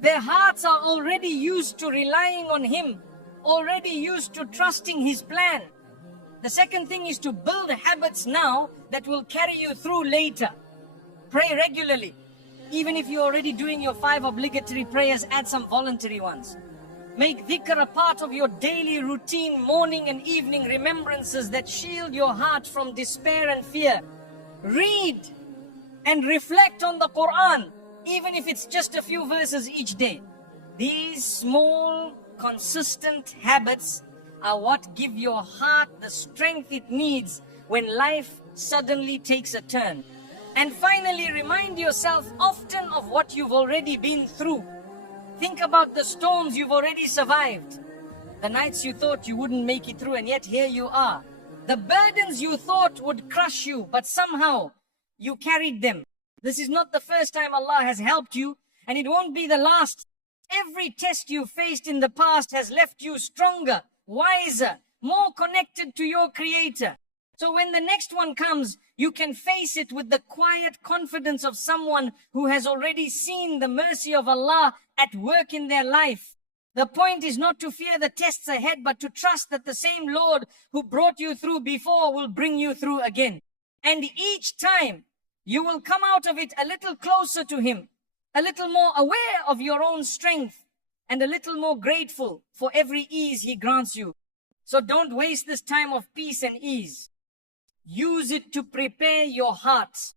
Their hearts are already used to relying on Him, already used to trusting His plan. The second thing is to build habits now that will carry you through later. Pray regularly. Even if you're already doing your 5 obligatory prayers, add some voluntary ones. Make dhikr a part of your daily routine, morning and evening remembrances that shield your heart from despair and fear. Read and reflect on the Quran, even if it's just a few verses each day. These small, consistent habits are what give your heart the strength it needs when life suddenly takes a turn. And finally, remind yourself often of what you've already been through. Think about the storms you've already survived. The nights you thought you wouldn't make it through, and yet here you are. The burdens you thought would crush you, but somehow you carried them. This is not the first time Allah has helped you, and it won't be the last. Every test you faced in the past has left you stronger, wiser, more connected to your Creator. So when the next one comes, you can face it with the quiet confidence of someone who has already seen the mercy of Allah at work in their life. The point is not to fear the tests ahead, but to trust that the same Lord who brought you through before will bring you through again. And each time You will come out of it a little closer to Him, a little more aware of your own strength, and a little more grateful for every ease He grants you. So don't waste this time of peace and ease. Use it to prepare your hearts.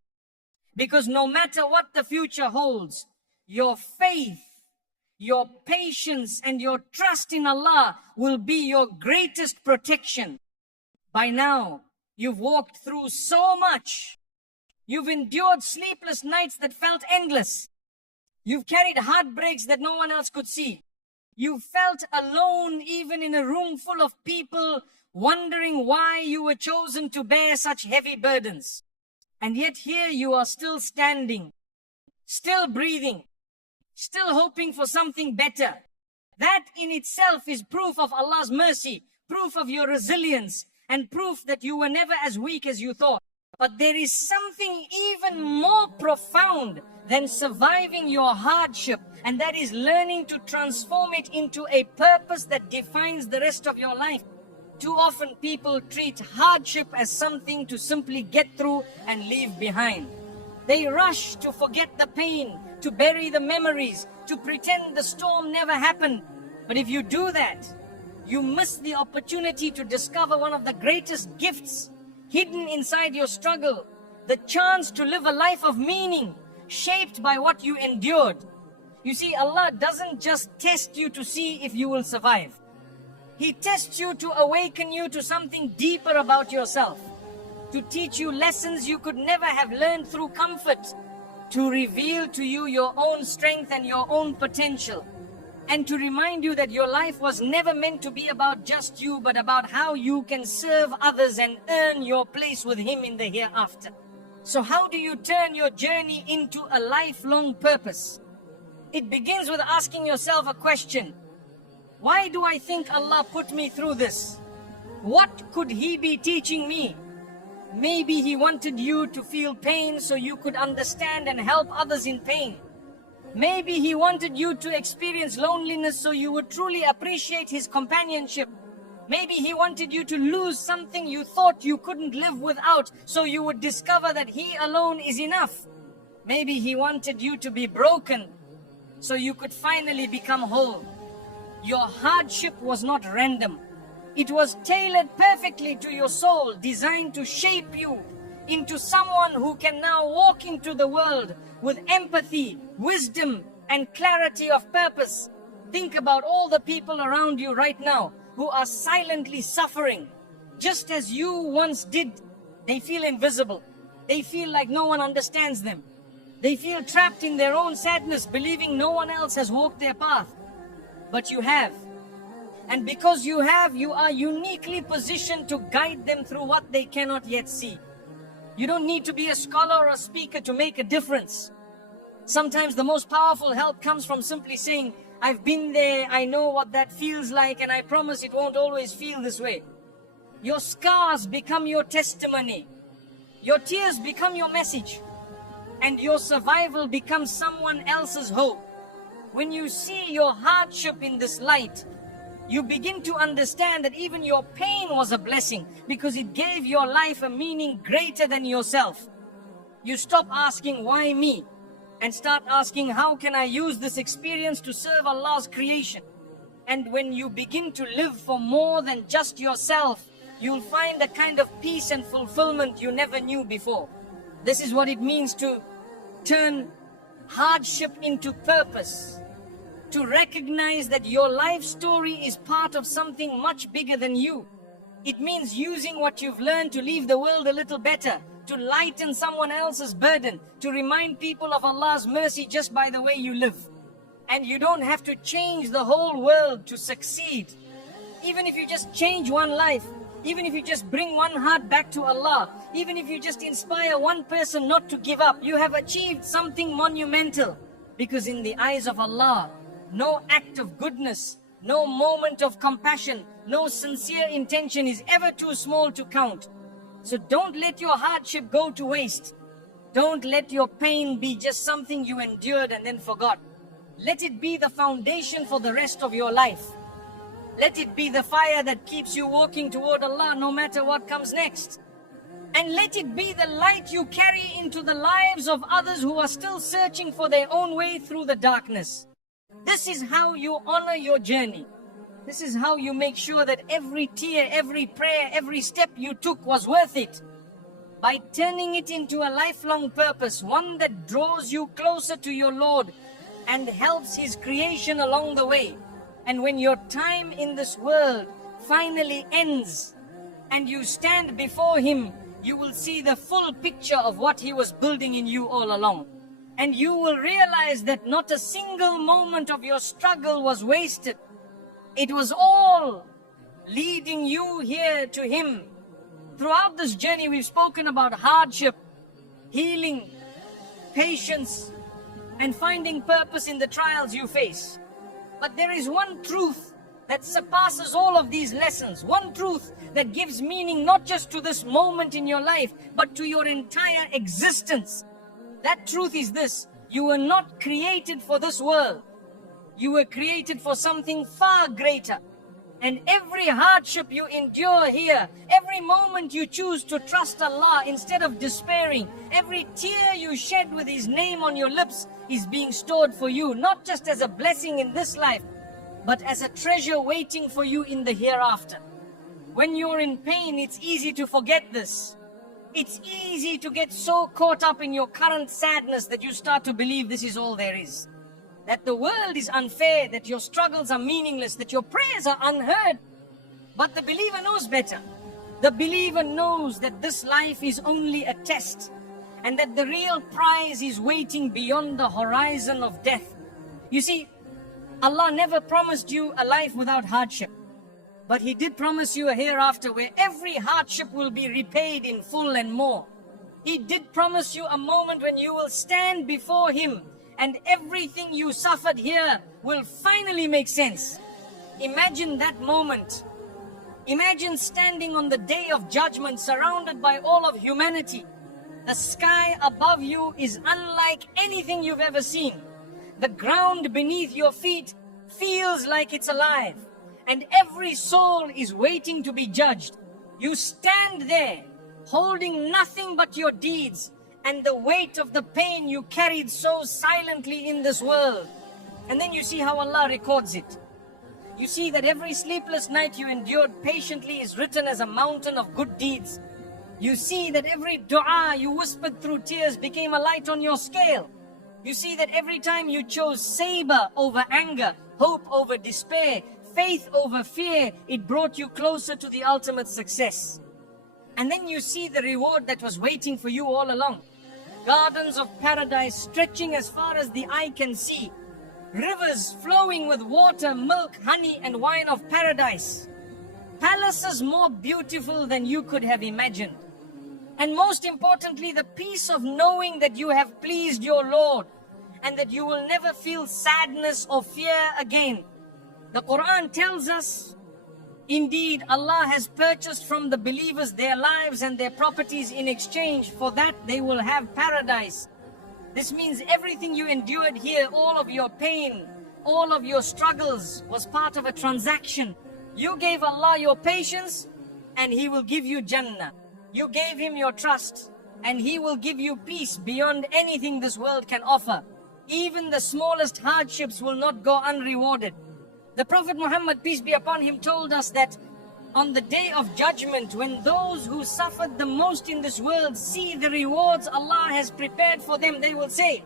Because no matter what the future holds, your faith, your patience, and your trust in Allah will be your greatest protection. By now, you've walked through so much. You've endured sleepless nights that felt endless. You've carried heartbreaks that no one else could see. You felt alone even in a room full of people, wondering why you were chosen to bear such heavy burdens. And yet here you are still standing, still breathing, still hoping for something better. That in itself is proof of Allah's mercy, proof of your resilience, and proof that you were never as weak as you thought. But there is something even more profound than surviving your hardship, and that is learning to transform it into a purpose that defines the rest of your life. Too often people treat hardship as something to simply get through and leave behind. They rush to forget the pain, to bury the memories, to pretend the storm never happened. But if you do that, you miss the opportunity to discover one of the greatest gifts hidden inside your struggle, the chance to live a life of meaning, shaped by what you endured. You see, Allah doesn't just test you to see if you will survive. He tests you to awaken you to something deeper about yourself, to teach you lessons you could never have learned through comfort, to reveal to you your own strength and your own potential, and to remind you that your life was never meant to be about just you, but about how you can serve others and earn your place with Him in the hereafter. So how do you turn your journey into a lifelong purpose? It begins with asking yourself a question. Why do I think Allah put me through this? What could He be teaching me? Maybe He wanted you to feel pain so you could understand and help others in pain. Maybe He wanted you to experience loneliness so you would truly appreciate His companionship. Maybe He wanted you to lose something you thought you couldn't live without so you would discover that He alone is enough. Maybe He wanted you to be broken so you could finally become whole. Your hardship was not random. It was tailored perfectly to your soul, designed to shape you into someone who can now walk into the world with empathy, wisdom, and clarity of purpose. Think about all the people around you right now who are silently suffering, just as you once did. They feel invisible. They feel like no one understands them. They feel trapped in their own sadness, believing no one else has walked their path. But you have. And because you have, you are uniquely positioned to guide them through what they cannot yet see. You don't need to be a scholar or a speaker to make a difference. Sometimes the most powerful help comes from simply saying, I've been there, I know what that feels like, and I promise it won't always feel this way. Your scars become your testimony. Your tears become your message. And your survival becomes someone else's hope. When you see your hardship in this light, you begin to understand that even your pain was a blessing because it gave your life a meaning greater than yourself. You stop asking, why me? And start asking, how can I use this experience to serve Allah's creation? And when you begin to live for more than just yourself, you'll find a kind of peace and fulfillment you never knew before. This is what it means to turn hardship into purpose. To recognize that your life story is part of something much bigger than you. It means using what you've learned to leave the world a little better, to lighten someone else's burden, to remind people of Allah's mercy just by the way you live. And you don't have to change the whole world to succeed. Even if you just change one life, even if you just bring one heart back to Allah, even if you just inspire one person not to give up, you have achieved something monumental. Because in the eyes of Allah, no act of goodness, no moment of compassion, no sincere intention is ever too small to count. So don't let your hardship go to waste. Don't let your pain be just something you endured and then forgot. Let it be the foundation for the rest of your life. Let it be the fire that keeps you walking toward Allah no matter what comes next. And let it be the light you carry into the lives of others who are still searching for their own way through the darkness. This is how you honor your journey. This is how you make sure that every tear, every prayer, every step you took was worth it. By turning it into a lifelong purpose, one that draws you closer to your Lord and helps His creation along the way. And when your time in this world finally ends and you stand before Him, you will see the full picture of what He was building in you all along. And you will realize that not a single moment of your struggle was wasted. It was all leading you here to Him. Throughout this journey, we've spoken about hardship, healing, patience, and finding purpose in the trials you face. But there is one truth that surpasses all of these lessons. One truth that gives meaning not just to this moment in your life, but to your entire existence. That truth is this: you were not created for this world. You were created for something far greater. And every hardship you endure here, every moment you choose to trust Allah instead of despairing, every tear you shed with His name on your lips is being stored for you, not just as a blessing in this life, but as a treasure waiting for you in the hereafter. When you're in pain, it's easy to forget this. It's easy to get so caught up in your current sadness that you start to believe this is all there is. That the world is unfair, that your struggles are meaningless, that your prayers are unheard. But the believer knows better. The believer knows that this life is only a test, and that the real prize is waiting beyond the horizon of death. You see, Allah never promised you a life without hardship. But He did promise you a hereafter where every hardship will be repaid in full and more. He did promise you a moment when you will stand before Him and everything you suffered here will finally make sense. Imagine that moment. Imagine standing on the day of judgment surrounded by all of humanity. The sky above you is unlike anything you've ever seen. The ground beneath your feet feels like it's alive. And every soul is waiting to be judged. You stand there, holding nothing but your deeds and the weight of the pain you carried so silently in this world. And then you see how Allah records it. You see that every sleepless night you endured patiently is written as a mountain of good deeds. You see that every dua you whispered through tears became a light on your scale. You see that every time you chose sabr over anger, hope over despair, faith over fear, it brought you closer to the ultimate success. And then you see the reward that was waiting for you all along. Gardens of paradise stretching as far as the eye can see. Rivers flowing with water, milk, honey, and wine of paradise. Palaces more beautiful than you could have imagined. And most importantly, the peace of knowing that you have pleased your Lord and that you will never feel sadness or fear again. The Quran tells us, indeed, Allah has purchased from the believers their lives and their properties in exchange. For that they will have paradise. This means everything you endured here, all of your pain, all of your struggles was part of a transaction. You gave Allah your patience and He will give you Jannah. You gave Him your trust and He will give you peace beyond anything this world can offer. Even the smallest hardships will not go unrewarded. The Prophet Muhammad, peace be upon him, told us that on the day of judgment, when those who suffered the most in this world see the rewards Allah has prepared for them, they will say,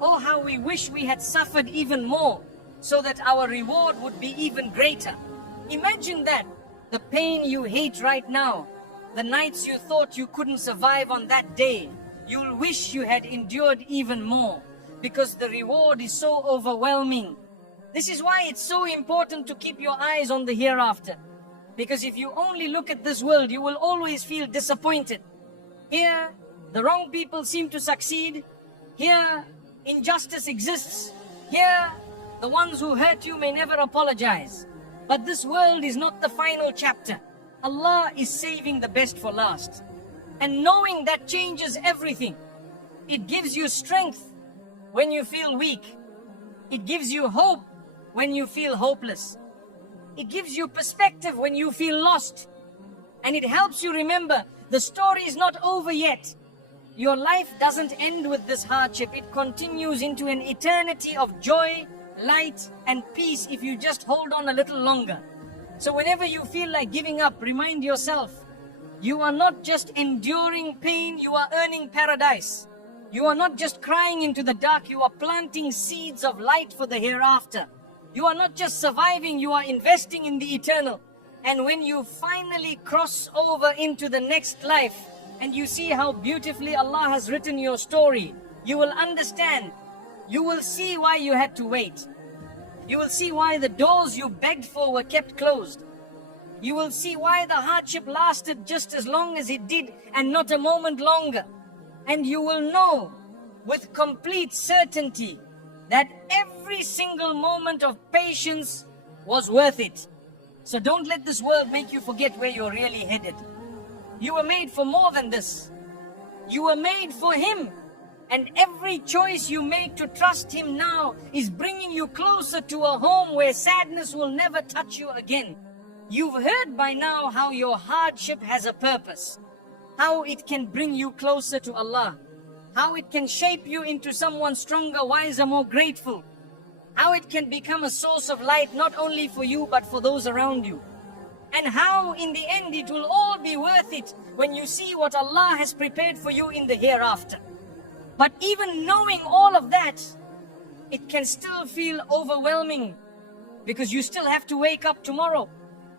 "Oh, how we wish we had suffered even more, so that our reward would be even greater." Imagine that, the pain you hate right now, the nights you thought you couldn't survive on that day, you'll wish you had endured even more, because the reward is so overwhelming. This is why it's so important to keep your eyes on the hereafter. Because if you only look at this world, you will always feel disappointed. Here, the wrong people seem to succeed. Here, injustice exists. Here, the ones who hurt you may never apologize. But this world is not the final chapter. Allah is saving the best for last. And knowing that changes everything. It gives you strength when you feel weak. It gives you hope when you feel hopeless. It gives you perspective when you feel lost. And it helps you remember The story is not over yet. Your life doesn't end with this hardship. It continues into an eternity of joy, light, and peace if you just hold on a little longer. So whenever you feel like giving up, remind yourself, you are not just enduring pain, you are earning paradise. You are not just crying into the dark, you are planting seeds of light for the hereafter. You are not just surviving, you are investing in the eternal. And when you finally cross over into the next life, and you see how beautifully Allah has written your story, you will understand. You will see why you had to wait. You will see why the doors you begged for were kept closed. You will see why the hardship lasted just as long as it did and not a moment longer. And you will know with complete certainty that every single moment of patience was worth it. So don't let this world make you forget where you're really headed. You were made for more than this. You were made for Him. And every choice you make to trust Him now is bringing you closer to a home where sadness will never touch you again. You've heard by now how your hardship has a purpose, how it can bring you closer to Allah, how it can shape you into someone stronger, wiser, more grateful, how it can become a source of light not only for you but for those around you, and how in the end it will all be worth it when you see what Allah has prepared for you in the hereafter. But even knowing all of that, it can still feel overwhelming because you still have to wake up tomorrow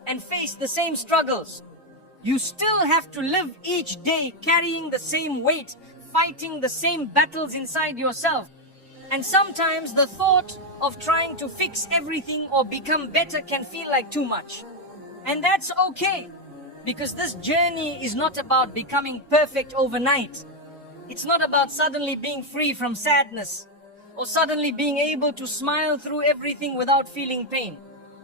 and face the same struggles. You still have to live each day carrying the same weight, fighting the same battles inside yourself. And sometimes the thought of trying to fix everything or become better can feel like too much. And that's okay, because this journey is not about becoming perfect overnight. It's not about suddenly being free from sadness or suddenly being able to smile through everything without feeling pain.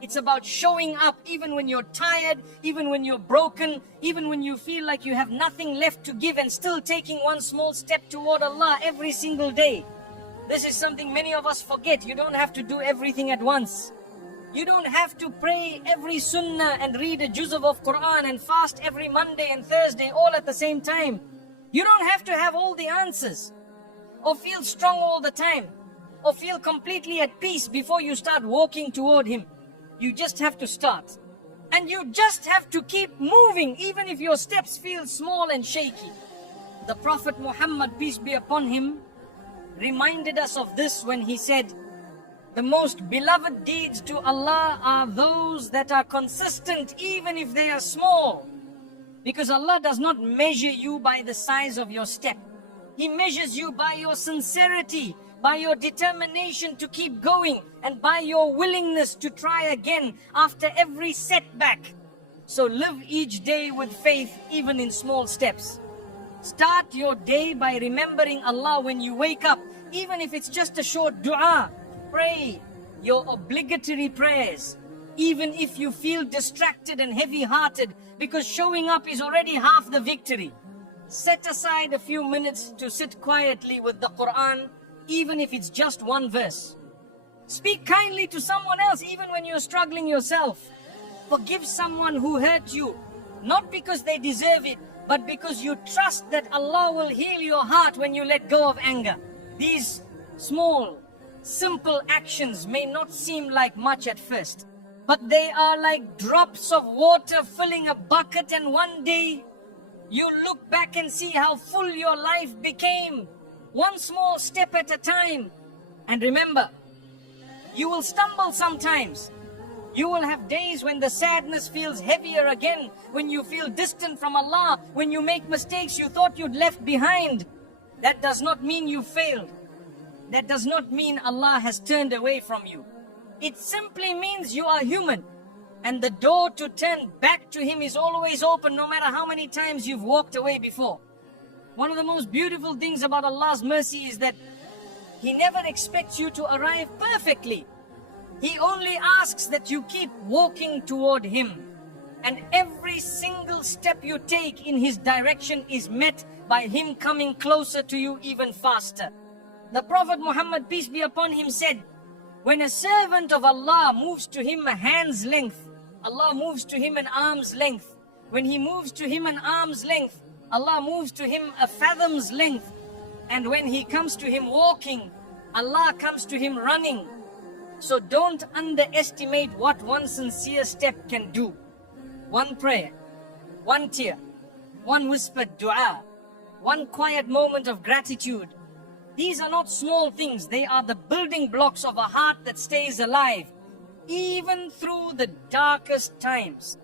It's about showing up even when you're tired, even when you're broken, even when you feel like you have nothing left to give, and still taking one small step toward Allah every single day. This is something many of us forget. You don't have to do everything at once. You don't have to pray every sunnah and read a juz of Quran and fast every Monday and Thursday all at the same time. You don't have to have all the answers or feel strong all the time or feel completely at peace before you start walking toward Him. You just have to start. And you just have to keep moving even if your steps feel small and shaky. The Prophet Muhammad, peace be upon him, reminded us of this when he said, the most beloved deeds to Allah are those that are consistent even if they are small. Because Allah does not measure you by the size of your step. He measures you by your sincerity, by your determination to keep going, and by your willingness to try again after every setback. So live each day with faith, even in small steps. Start your day by remembering Allah when you wake up, even if it's just a short dua. Pray your obligatory prayers, even if you feel distracted and heavy-hearted, because showing up is already half the victory. Set aside a few minutes to sit quietly with the Quran, even if it's just one verse. Speak kindly to someone else, even when you're struggling yourself. Forgive someone who hurt you, not because they deserve it, but because you trust that Allah will heal your heart when you let go of anger. These small, simple actions may not seem like much at first, but they are like drops of water filling a bucket, and one day you look back and see how full your life became, one small step at a time. And remember, you will stumble sometimes. You will have days when the sadness feels heavier again, when you feel distant from Allah, when you make mistakes you thought you'd left behind. That does not mean you failed. That does not mean Allah has turned away from you. It simply means you are human, and the door to turn back to Him is always open, no matter how many times you've walked away before. One of the most beautiful things about Allah's mercy is that He never expects you to arrive perfectly. He only asks that you keep walking toward Him. And every single step you take in His direction is met by Him coming closer to you even faster. The Prophet Muhammad, peace be upon him, said, when a servant of Allah moves to him a hand's length, Allah moves to him an arm's length. When He moves to him an arm's length, Allah moves to him a fathom's length. And when he comes to him walking, Allah comes to him running. So don't underestimate what one sincere step can do. One prayer, one tear, one whispered dua, one quiet moment of gratitude. These are not small things. They are the building blocks of a heart that stays alive, even through the darkest times.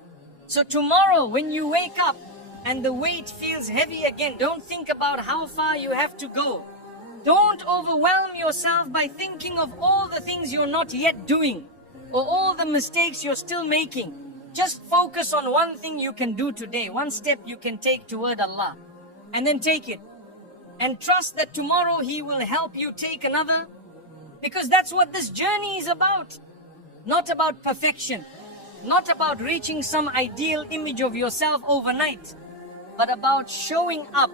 So tomorrow when you wake up and the weight feels heavy again, don't think about how far you have to go. Don't overwhelm yourself by thinking of all the things you're not yet doing or all the mistakes you're still making. Just focus on one thing you can do today, one step you can take toward Allah, and then take it. And trust that tomorrow He will help you take another, because that's what this journey is about. Not about perfection, not about reaching some ideal image of yourself overnight, but about showing up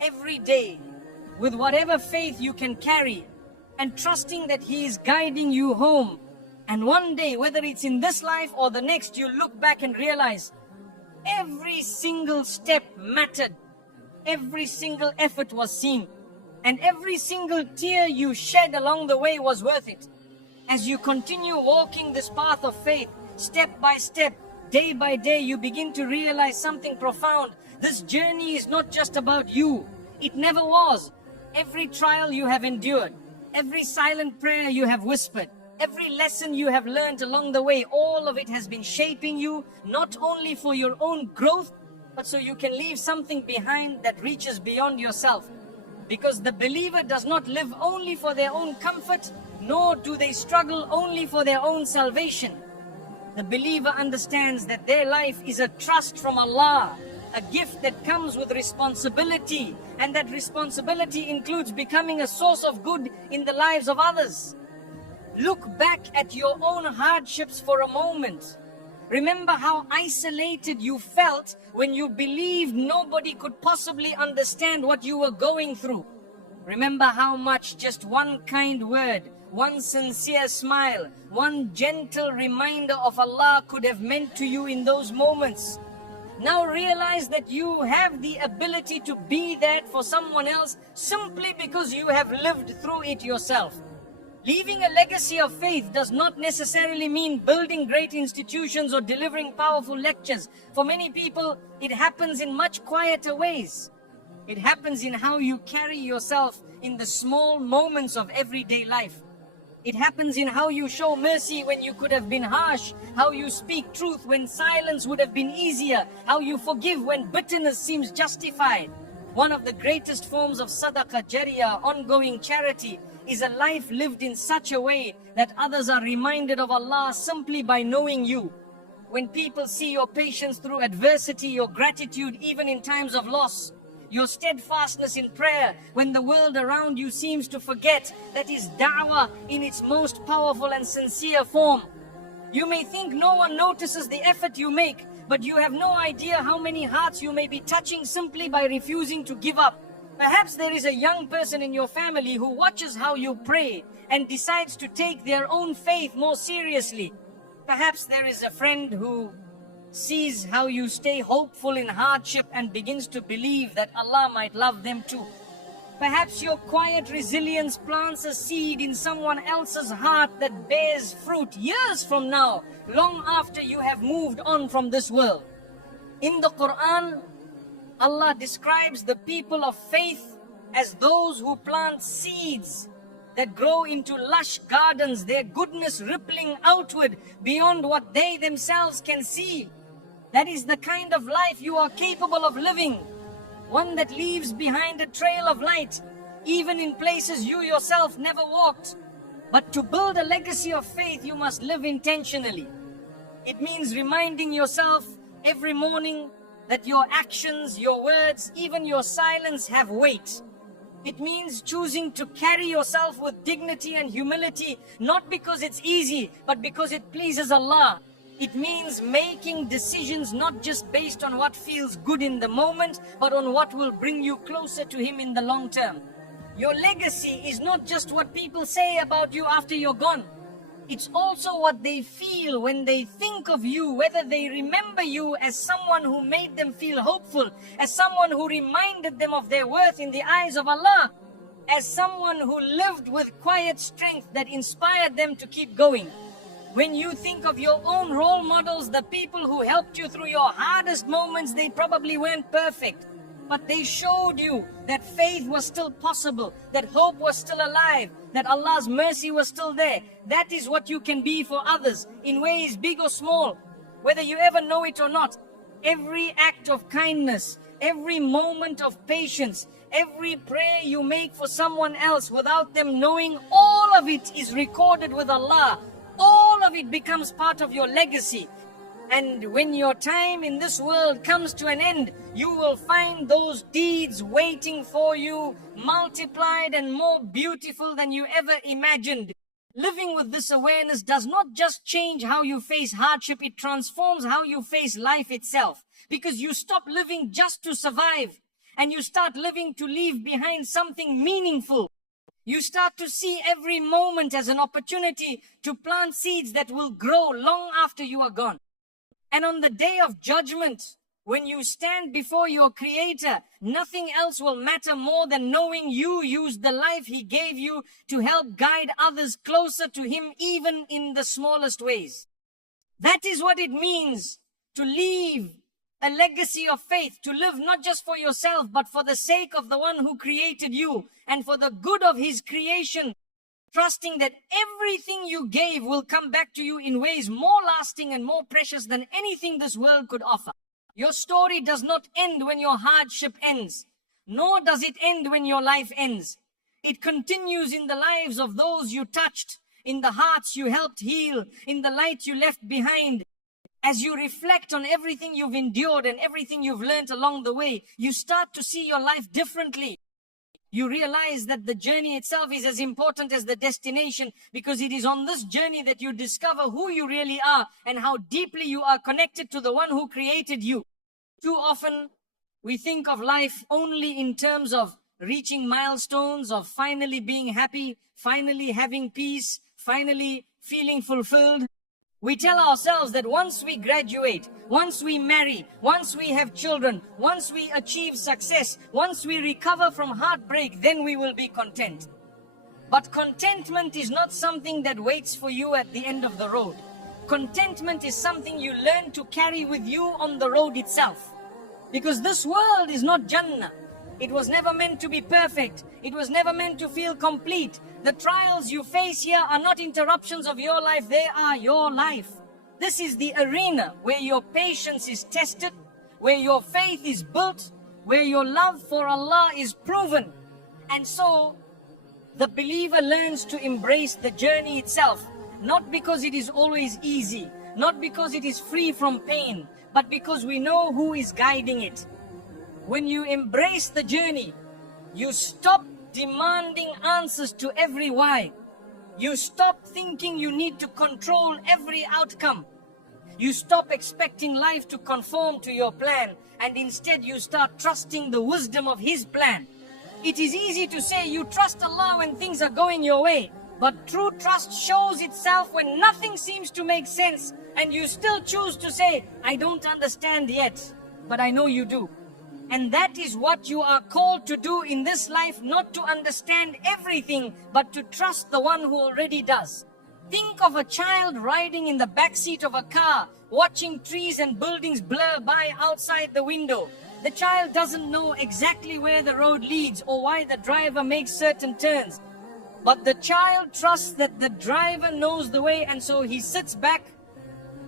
every day with whatever faith you can carry and trusting that He is guiding you home. And one day, whether it's in this life or the next, you look back and realize every single step mattered. Every single effort was seen. And every single tear you shed along the way was worth it. As you continue walking this path of faith, step by step, day by day, you begin to realize something profound. This journey is not just about you. It never was. Every trial you have endured, every silent prayer you have whispered, every lesson you have learned along the way, all of it has been shaping you, not only for your own growth, but so you can leave something behind that reaches beyond yourself. Because the believer does not live only for their own comfort, nor do they struggle only for their own salvation. The believer understands that their life is a trust from Allah, a gift that comes with responsibility, and that responsibility includes becoming a source of good in the lives of others. Look back at your own hardships for a moment. Remember how isolated you felt when you believed nobody could possibly understand what you were going through. Remember how much just one kind word, one sincere smile, one gentle reminder of Allah could have meant to you in those moments. Now realize that you have the ability to be that for someone else simply because you have lived through it yourself. Leaving a legacy of faith does not necessarily mean building great institutions or delivering powerful lectures. For many people, it happens in much quieter ways. It happens in how you carry yourself in the small moments of everyday life. It happens in how you show mercy when you could have been harsh, how you speak truth when silence would have been easier, how you forgive when bitterness seems justified. One of the greatest forms of sadaqah jariyah, ongoing charity, is a life lived in such a way that others are reminded of Allah simply by knowing you. When people see your patience through adversity, your gratitude even in times of loss, your steadfastness in prayer when the world around you seems to forget, that is da'wah in its most powerful and sincere form. You may think no one notices the effort you make, but you have no idea how many hearts you may be touching simply by refusing to give up. Perhaps there is a young person in your family who watches how you pray and decides to take their own faith more seriously. Perhaps there is a friend who sees how you stay hopeful in hardship and begins to believe that Allah might love them too. Perhaps your quiet resilience plants a seed in someone else's heart that bears fruit years from now, long after you have moved on from this world. In the Quran, Allah describes the people of faith as those who plant seeds that grow into lush gardens, their goodness rippling outward beyond what they themselves can see. That is the kind of life you are capable of living, one that leaves behind a trail of light, even in places you yourself never walked. But to build a legacy of faith, you must live intentionally. It means reminding yourself every morning that your actions, your words, even your silence have weight. It means choosing to carry yourself with dignity and humility, not because it's easy, but because it pleases Allah. It means making decisions not just based on what feels good in the moment, but on what will bring you closer to Him in the long term. Your legacy is not just what people say about you after you're gone. It's also what they feel when they think of you, whether they remember you as someone who made them feel hopeful, as someone who reminded them of their worth in the eyes of Allah, as someone who lived with quiet strength that inspired them to keep going. When you think of your own role models, the people who helped you through your hardest moments, they probably weren't perfect, but they showed you that faith was still possible, that hope was still alive, that Allah's mercy was still there. That is what you can be for others in ways big or small, whether you ever know it or not. Every act of kindness, every moment of patience, every prayer you make for someone else without them knowing, all of it is recorded with Allah. All of it becomes part of your legacy. And when your time in this world comes to an end, you will find those deeds waiting for you, multiplied and more beautiful than you ever imagined. Living with this awareness does not just change how you face hardship, it transforms how you face life itself. Because you stop living just to survive, and you start living to leave behind something meaningful. You start to see every moment as an opportunity to plant seeds that will grow long after you are gone. And on the day of judgment, when you stand before your Creator, nothing else will matter more than knowing you used the life He gave you to help guide others closer to Him, even in the smallest ways. That is what it means to leave a legacy of faith, to live not just for yourself, but for the sake of the one who created you and for the good of His creation, trusting that everything you gave will come back to you in ways more lasting and more precious than anything this world could offer. Your story does not end when your hardship ends, nor does it end when your life ends. It continues in the lives of those you touched, in the hearts you helped heal, in the light you left behind. As you reflect on everything you've endured and everything you've learned along the way, you start to see your life differently. You realize that the journey itself is as important as the destination, because it is on this journey that you discover who you really are and how deeply you are connected to the one who created you. Too often, we think of life only in terms of reaching milestones, of finally being happy, finally having peace, finally feeling fulfilled. We tell ourselves that once we graduate, once we marry, once we have children, once we achieve success, once we recover from heartbreak, then we will be content. But contentment is not something that waits for you at the end of the road. Contentment is something you learn to carry with you on the road itself. Because this world is not Jannah. It was never meant to be perfect. It was never meant to feel complete. The trials you face here are not interruptions of your life, they are your life. This is the arena where your patience is tested, where your faith is built, where your love for Allah is proven. And so, the believer learns to embrace the journey itself, not because it is always easy, not because it is free from pain, but because we know who is guiding it. When you embrace the journey, you stop demanding answers to every why. You stop thinking you need to control every outcome. You stop expecting life to conform to your plan, and instead you start trusting the wisdom of His plan. It is easy to say you trust Allah when things are going your way, but true trust shows itself when nothing seems to make sense, and you still choose to say, I don't understand yet, but I know you do. And that is what you are called to do in this life, not to understand everything, but to trust the one who already does. Think of a child riding in the backseat of a car, watching trees and buildings blur by outside the window. The child doesn't know exactly where the road leads or why the driver makes certain turns. But the child trusts that the driver knows the way, and so he sits back,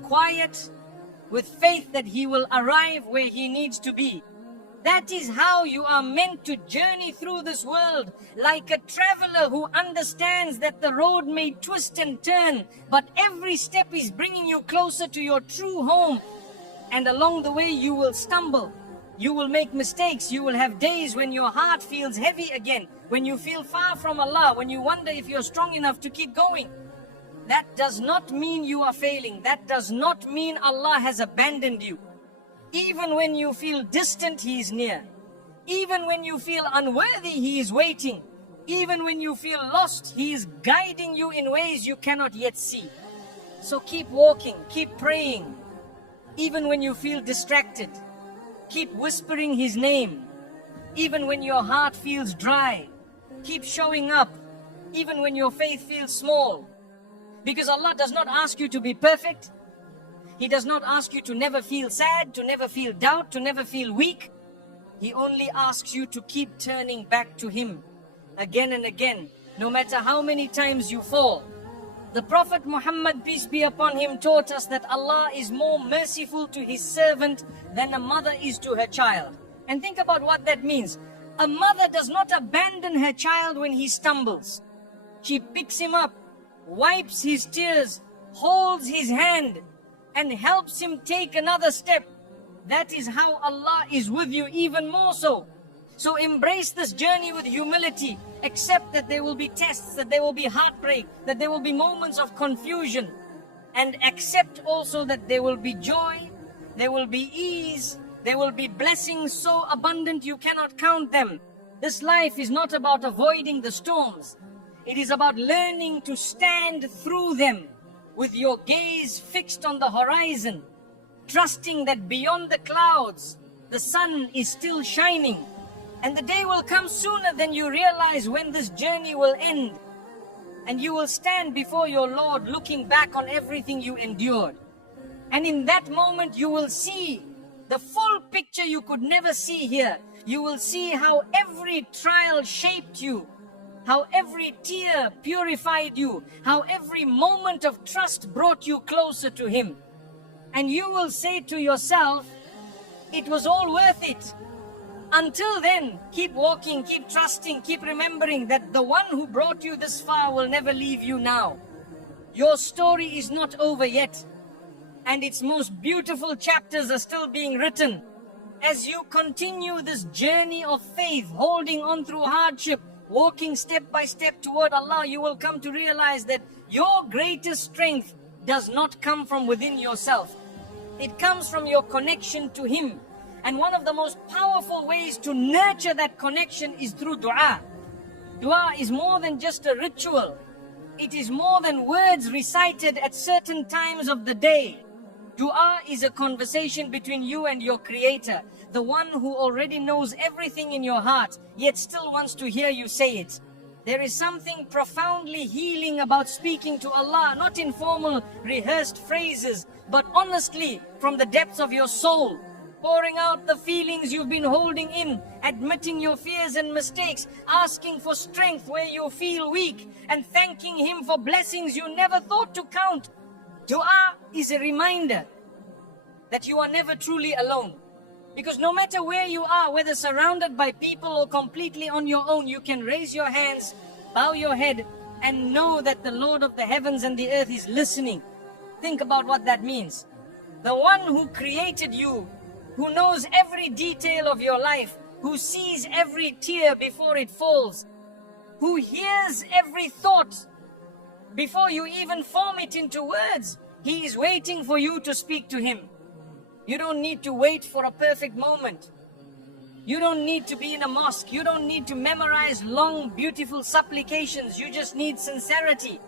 quiet, with faith that he will arrive where he needs to be. That is how you are meant to journey through this world, like a traveler who understands that the road may twist and turn, but every step is bringing you closer to your true home. And along the way you will stumble, you will make mistakes, you will have days when your heart feels heavy again, when you feel far from Allah, when you wonder if you're strong enough to keep going. That does not mean you are failing. That does not mean Allah has abandoned you. Even when you feel distant, He is near. Even when you feel unworthy, He is waiting. Even when you feel lost, He is guiding you in ways you cannot yet see. So keep walking, keep praying. Even when you feel distracted, keep whispering His name. Even when your heart feels dry, keep showing up. Even when your faith feels small. Because Allah does not ask you to be perfect. He does not ask you to never feel sad, to never feel doubt, to never feel weak. He only asks you to keep turning back to Him again and again, no matter how many times you fall. The Prophet Muhammad, peace be upon him, taught us that Allah is more merciful to His servant than a mother is to her child. And think about what that means. A mother does not abandon her child when he stumbles. She picks him up, wipes his tears, holds his hand, and helps him take another step. That is how Allah is with you, even more so. So embrace this journey with humility. Accept that there will be tests, that there will be heartbreak, that there will be moments of confusion. And accept also that there will be joy, there will be ease, there will be blessings so abundant you cannot count them. This life is not about avoiding the storms. It is about learning to stand through them with your gaze fixed on the horizon, trusting that beyond the clouds, the sun is still shining. And the day will come sooner than you realize when this journey will end. And you will stand before your Lord looking back on everything you endured. And in that moment you will see the full picture you could never see here. You will see how every trial shaped you, how every tear purified you, how every moment of trust brought you closer to Him. And you will say to yourself, it was all worth it. Until then, keep walking, keep trusting, keep remembering that the one who brought you this far will never leave you now. Your story is not over yet, and its most beautiful chapters are still being written. As you continue this journey of faith, holding on through hardship, walking step by step toward Allah, you will come to realize that your greatest strength does not come from within yourself. It comes from your connection to Him. And one of the most powerful ways to nurture that connection is through dua. Dua is more than just a ritual. It is more than words recited at certain times of the day. Dua is a conversation between you and your Creator, the one who already knows everything in your heart, yet still wants to hear you say it. There is something profoundly healing about speaking to Allah, not in formal, rehearsed phrases, but honestly from the depths of your soul. Pouring out the feelings you've been holding in, admitting your fears and mistakes, asking for strength where you feel weak, and thanking Him for blessings you never thought to count. Dua is a reminder that you are never truly alone. Because no matter where you are, whether surrounded by people or completely on your own, you can raise your hands, bow your head, and know that the Lord of the heavens and the earth is listening. Think about what that means. The one who created you, who knows every detail of your life, who sees every tear before it falls, who hears every thought before you even form it into words. He is waiting for you to speak to Him. You don't need to wait for a perfect moment. You don't need to be in a mosque. You don't need to memorize long, beautiful supplications. You just need sincerity.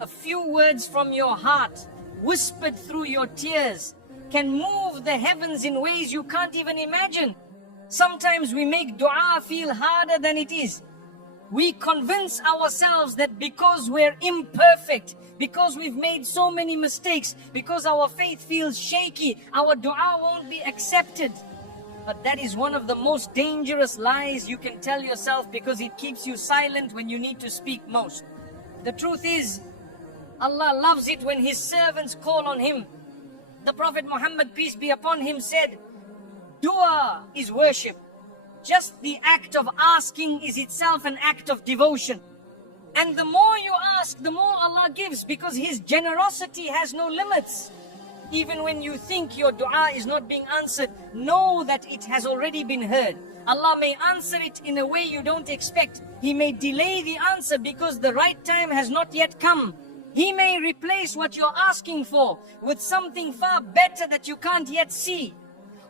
A few words from your heart, whispered through your tears, can move the heavens in ways you can't even imagine. Sometimes we make dua feel harder than it is. We convince ourselves that because we're imperfect, because we've made so many mistakes, because our faith feels shaky, our dua won't be accepted. But that is one of the most dangerous lies you can tell yourself, because it keeps you silent when you need to speak most. The truth is, Allah loves it when His servants call on Him. The Prophet Muhammad, peace be upon him, said, dua is worship. Just the act of asking is itself an act of devotion. And the more you ask, the more Allah gives, because His generosity has no limits. Even when you think your dua is not being answered, know that it has already been heard. Allah may answer it in a way you don't expect. He may delay the answer because the right time has not yet come. He may replace what you're asking for with something far better that you can't yet see.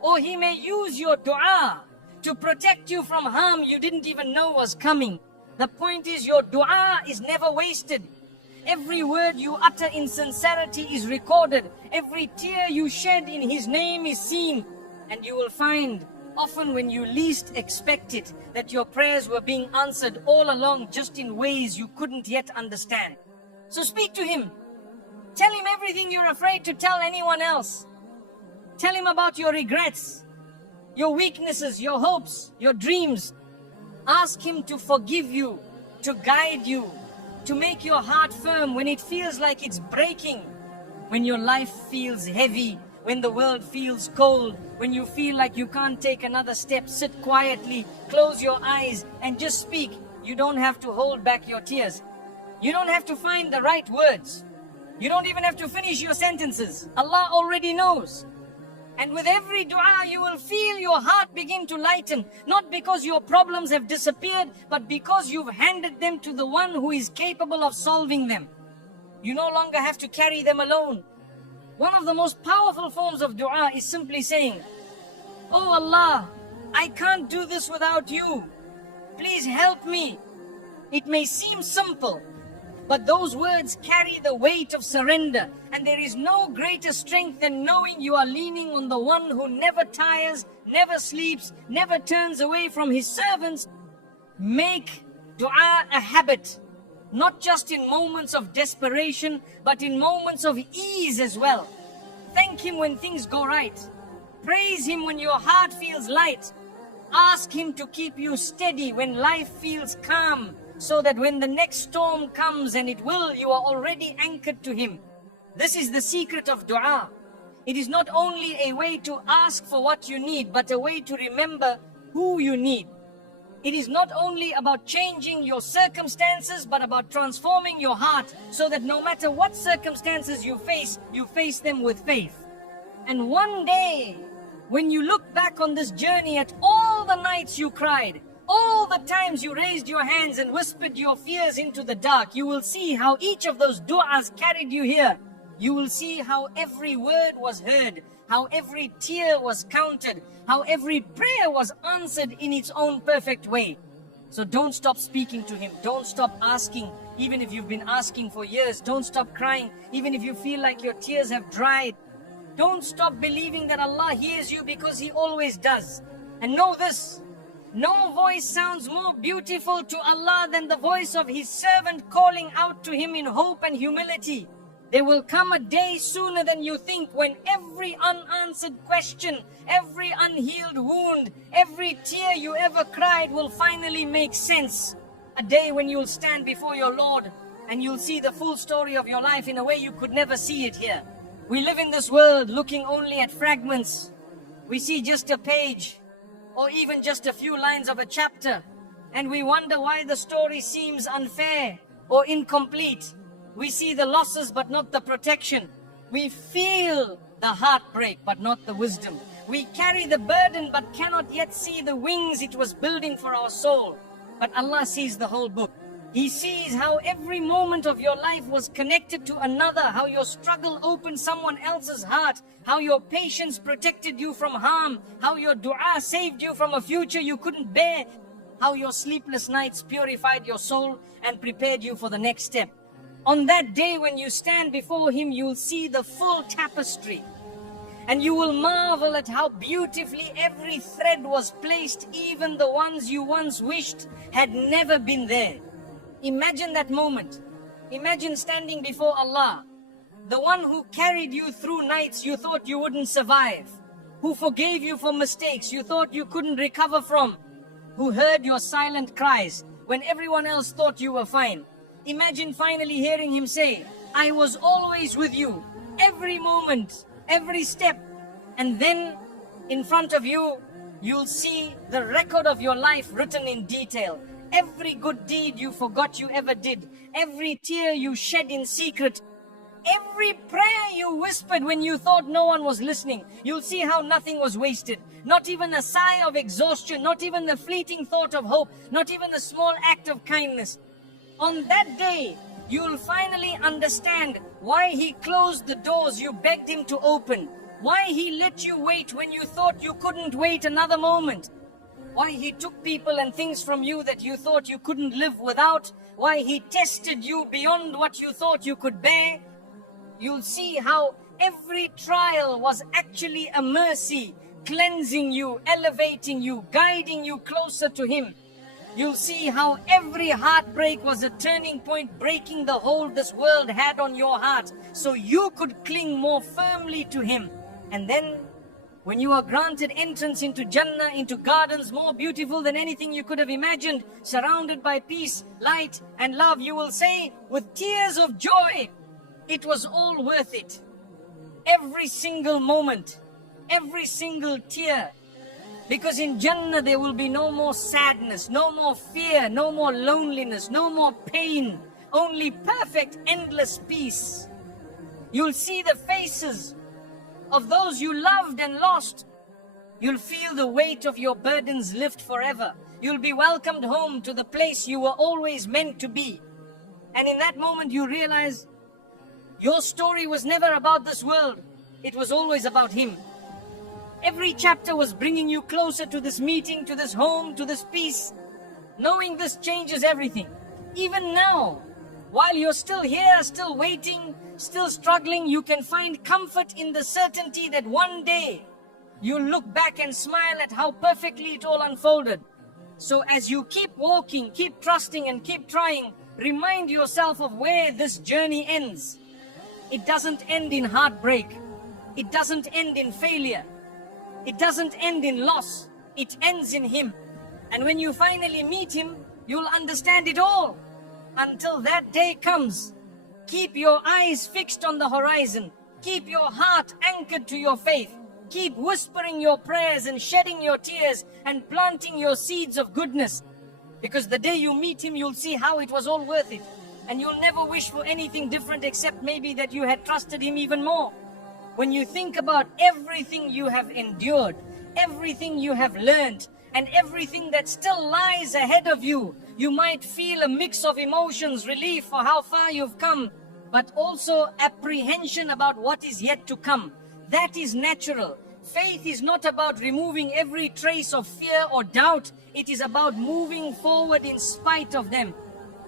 Or He may use your dua to protect you from harm you didn't even know was coming. The point is, your dua is never wasted. Every word you utter in sincerity is recorded. Every tear you shed in His name is seen. And you will find, often when you least expect it, that your prayers were being answered all along, just in ways you couldn't yet understand. So speak to Him. Tell Him everything you're afraid to tell anyone else. Tell Him about your regrets, your weaknesses, your hopes, your dreams. Ask Him to forgive you, to guide you, to make your heart firm when it feels like it's breaking, when your life feels heavy, when the world feels cold, when you feel like you can't take another step. Sit quietly, close your eyes, and just speak. You don't have to hold back your tears. You don't have to find the right words. You don't even have to finish your sentences. Allah already knows. And with every dua, you will feel your heart begin to lighten, not because your problems have disappeared, but because you've handed them to the one who is capable of solving them. You no longer have to carry them alone. One of the most powerful forms of dua is simply saying, "Oh Allah, I can't do this without you. Please help me." It may seem simple, but those words carry the weight of surrender, and there is no greater strength than knowing you are leaning on the one who never tires, never sleeps, never turns away from His servants. Make dua a habit, not just in moments of desperation, but in moments of ease as well. Thank Him when things go right. Praise Him when your heart feels light. Ask Him to keep you steady when life feels calm, so that when the next storm comes, and it will, you are already anchored to Him. This is the secret of dua. It is not only a way to ask for what you need, but a way to remember who you need. It is not only about changing your circumstances, but about transforming your heart, so that no matter what circumstances you face them with faith. And one day, when you look back on this journey at all the nights you cried, all the times you raised your hands and whispered your fears into the dark, you will see how each of those du'as carried you here. You will see how every word was heard, how every tear was counted, how every prayer was answered in its own perfect way. So don't stop speaking to Him. Don't stop asking, even if you've been asking for years. Don't stop crying, even if you feel like your tears have dried. Don't stop believing that Allah hears you, because He always does. And know this, no voice sounds more beautiful to Allah than the voice of His servant calling out to Him in hope and humility. There will come a day sooner than you think when every unanswered question, every unhealed wound, every tear you ever cried will finally make sense. A day when you'll stand before your Lord and you'll see the full story of your life in a way you could never see it here. We live in this world looking only at fragments. We see just a page, or even just a few lines of a chapter, and we wonder why the story seems unfair or incomplete. We see the losses but not the protection. We feel the heartbreak but not the wisdom. We carry the burden but cannot yet see the wings it was building for our soul. But Allah sees the whole book. He sees how every moment of your life was connected to another, how your struggle opened someone else's heart, how your patience protected you from harm, how your dua saved you from a future you couldn't bear, how your sleepless nights purified your soul and prepared you for the next step. On that day when you stand before Him, you'll see the full tapestry. And you will marvel at how beautifully every thread was placed, even the ones you once wished had never been there. Imagine that moment. Imagine standing before Allah, the one who carried you through nights you thought you wouldn't survive, who forgave you for mistakes you thought you couldn't recover from, who heard your silent cries when everyone else thought you were fine. Imagine finally hearing Him say, "I was always with you, every moment, every step." And then, in front of you, you'll see the record of your life written in detail. Every good deed you forgot you ever did, every tear you shed in secret, every prayer you whispered when you thought no one was listening. You'll see how nothing was wasted. Not even a sigh of exhaustion, not even the fleeting thought of hope, not even a small act of kindness. On that day, you'll finally understand why He closed the doors you begged Him to open, why He let you wait when you thought you couldn't wait another moment. why He took people and things from you that you thought you couldn't live without, why He tested you beyond what you thought you could bear, you'll see how every trial was actually a mercy, cleansing you, elevating you, guiding you closer to Him. You'll see how every heartbreak was a turning point, breaking the hold this world had on your heart, so you could cling more firmly to Him. And then, when you are granted entrance into Jannah, into gardens more beautiful than anything you could have imagined, surrounded by peace, light, and love, you will say with tears of joy, it was all worth it. Every single moment, every single tear. Because in Jannah there will be no more sadness, no more fear, no more loneliness, no more pain, only perfect, endless peace. You'll see the faces of those you loved and lost. You'll feel the weight of your burdens lift forever. You'll be welcomed home to the place you were always meant to be. And in that moment you realize your story was never about this world. It was always about Him. Every chapter was bringing you closer to this meeting, to this home, to this peace. Knowing this changes everything. Even now, while you're still here, still waiting, still struggling, you can find comfort in the certainty that one day you'll look back and smile at how perfectly it all unfolded. So as you keep walking, keep trusting and keep trying, remind yourself of where this journey ends. It doesn't end in heartbreak. It doesn't end in failure. It doesn't end in loss. It ends in Him. And when you finally meet Him, you'll understand it all. Until that day comes, keep your eyes fixed on the horizon. Keep your heart anchored to your faith. Keep whispering your prayers and shedding your tears and planting your seeds of goodness. Because the day you meet Him, you'll see how it was all worth it. And you'll never wish for anything different except maybe that you had trusted Him even more. When you think about everything you have endured, everything you have learned, and everything that still lies ahead of you, you might feel a mix of emotions, relief for how far you've come, but also apprehension about what is yet to come. That is natural. Faith is not about removing every trace of fear or doubt. It is about moving forward in spite of them.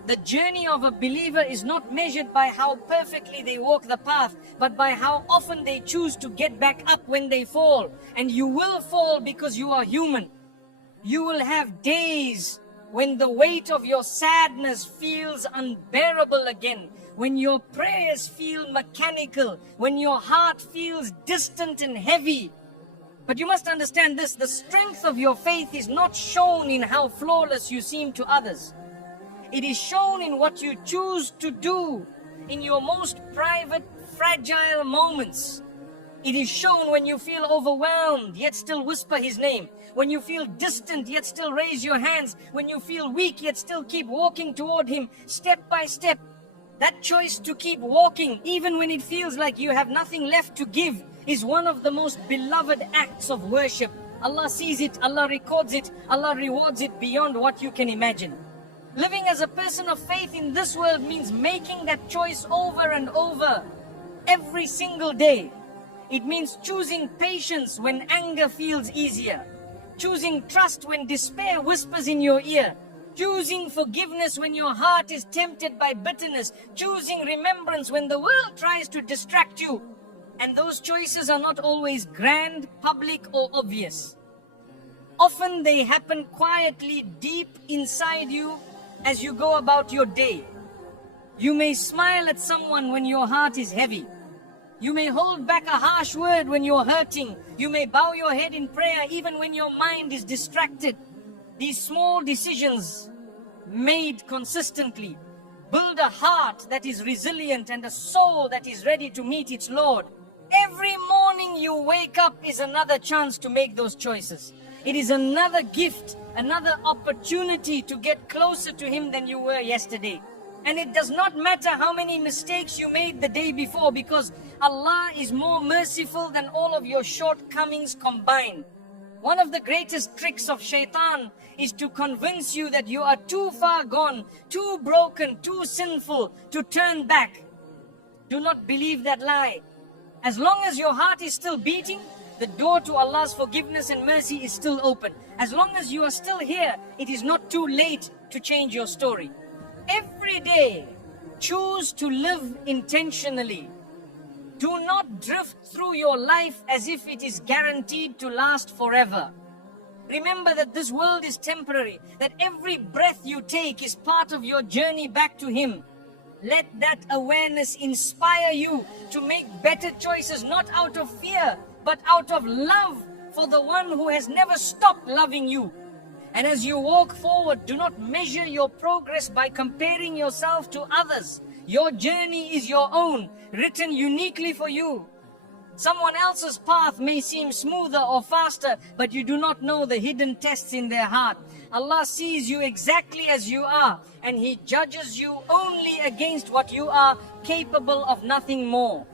The journey of a believer is not measured by how perfectly they walk the path, but by how often they choose to get back up when they fall. And you will fall because you are human. You will have days when the weight of your sadness feels unbearable again, when your prayers feel mechanical, when your heart feels distant and heavy. But you must understand this, the strength of your faith is not shown in how flawless you seem to others. It is shown in what you choose to do in your most private, fragile moments. It is shown when you feel overwhelmed, yet still whisper His name. When you feel distant, yet still raise your hands. When you feel weak, yet still keep walking toward Him, step by step. That choice to keep walking, even when it feels like you have nothing left to give, is one of the most beloved acts of worship. Allah sees it, Allah records it, Allah rewards it beyond what you can imagine. Living as a person of faith in this world means making that choice over and over, every single day. It means choosing patience when anger feels easier, choosing trust when despair whispers in your ear, choosing forgiveness when your heart is tempted by bitterness, choosing remembrance when the world tries to distract you. And those choices are not always grand, public, or obvious. Often they happen quietly deep inside you as you go about your day. You may smile at someone when your heart is heavy. You may hold back a harsh word when you're hurting. You may bow your head in prayer even when your mind is distracted. These small decisions made consistently build a heart that is resilient and a soul that is ready to meet its Lord. Every morning you wake up is another chance to make those choices. It is another gift, another opportunity to get closer to Him than you were yesterday. And it does not matter how many mistakes you made the day before, because Allah is more merciful than all of your shortcomings combined. One of the greatest tricks of shaitan is to convince you that you are too far gone, too broken, too sinful to turn back. Do not believe that lie. As long as your heart is still beating, the door to Allah's forgiveness and mercy is still open. As long as you are still here, it is not too late to change your story. Every day, choose to live intentionally. Do not drift through your life as if it is guaranteed to last forever. Remember that this world is temporary, that every breath you take is part of your journey back to Him. Let that awareness inspire you to make better choices, not out of fear, but out of love for the one who has never stopped loving you. And as you walk forward, do not measure your progress by comparing yourself to others. Your journey is your own, written uniquely for you. Someone else's path may seem smoother or faster, but you do not know the hidden tests in their heart. Allah sees you exactly as you are, and He judges you only against what you are, capable of nothing more.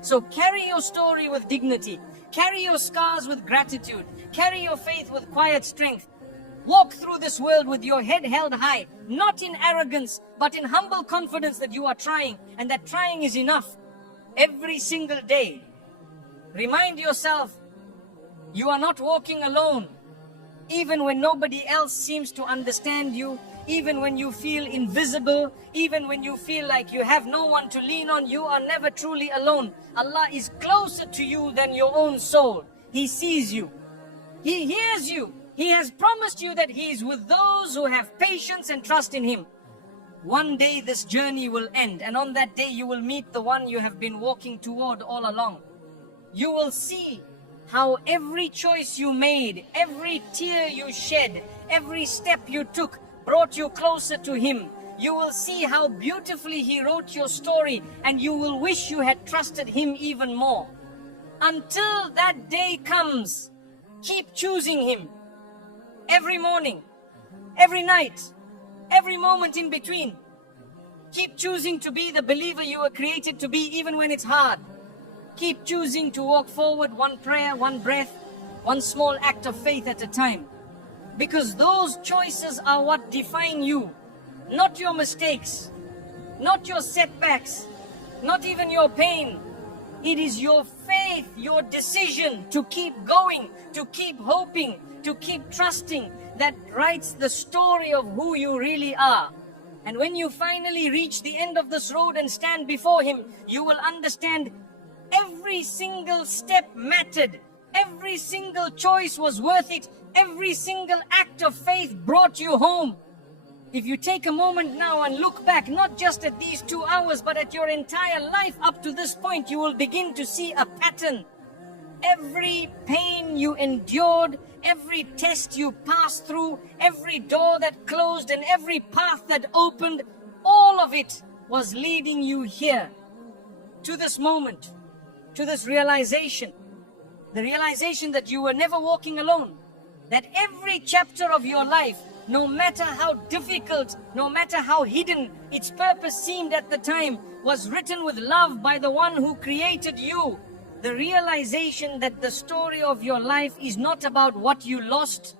So carry your story with dignity. Carry your scars with gratitude. Carry your faith with quiet strength. Walk through this world with your head held high, not in arrogance, but in humble confidence that you are trying, and that trying is enough. Every single day, remind yourself, you are not walking alone. Even when nobody else seems to understand you, even when you feel invisible, even when you feel like you have no one to lean on, you are never truly alone. Allah is closer to you than your own soul. He sees you. He hears you. He has promised you that He is with those who have patience and trust in Him. One day this journey will end, and on that day you will meet the one you have been walking toward all along. You will see how every choice you made, every tear you shed, every step you took brought you closer to Him. You will see how beautifully He wrote your story, and you will wish you had trusted Him even more. Until that day comes, keep choosing Him. Every morning, every night, every moment in between. Keep choosing to be the believer you were created to be, even when it's hard. Keep choosing to walk forward, one prayer, one breath, one small act of faith at a time. Because those choices are what define you, not your mistakes, not your setbacks, not even your pain. It is your faith, your decision to keep going, to keep hoping, to keep trusting, that writes the story of who you really are. And when you finally reach the end of this road and stand before Him, you will understand every single step mattered. Every single choice was worth it. Every single act of faith brought you home. If you take a moment now and look back, not just at these 2 hours, but at your entire life up to this point, you will begin to see a pattern. Every pain you endured, every test you passed through, every door that closed and every path that opened, all of it was leading you here, to this moment, to this realization. The realization that you were never walking alone. That every chapter of your life, no matter how difficult, no matter how hidden its purpose seemed at the time, was written with love by the one who created you. The realization that the story of your life is not about what you lost,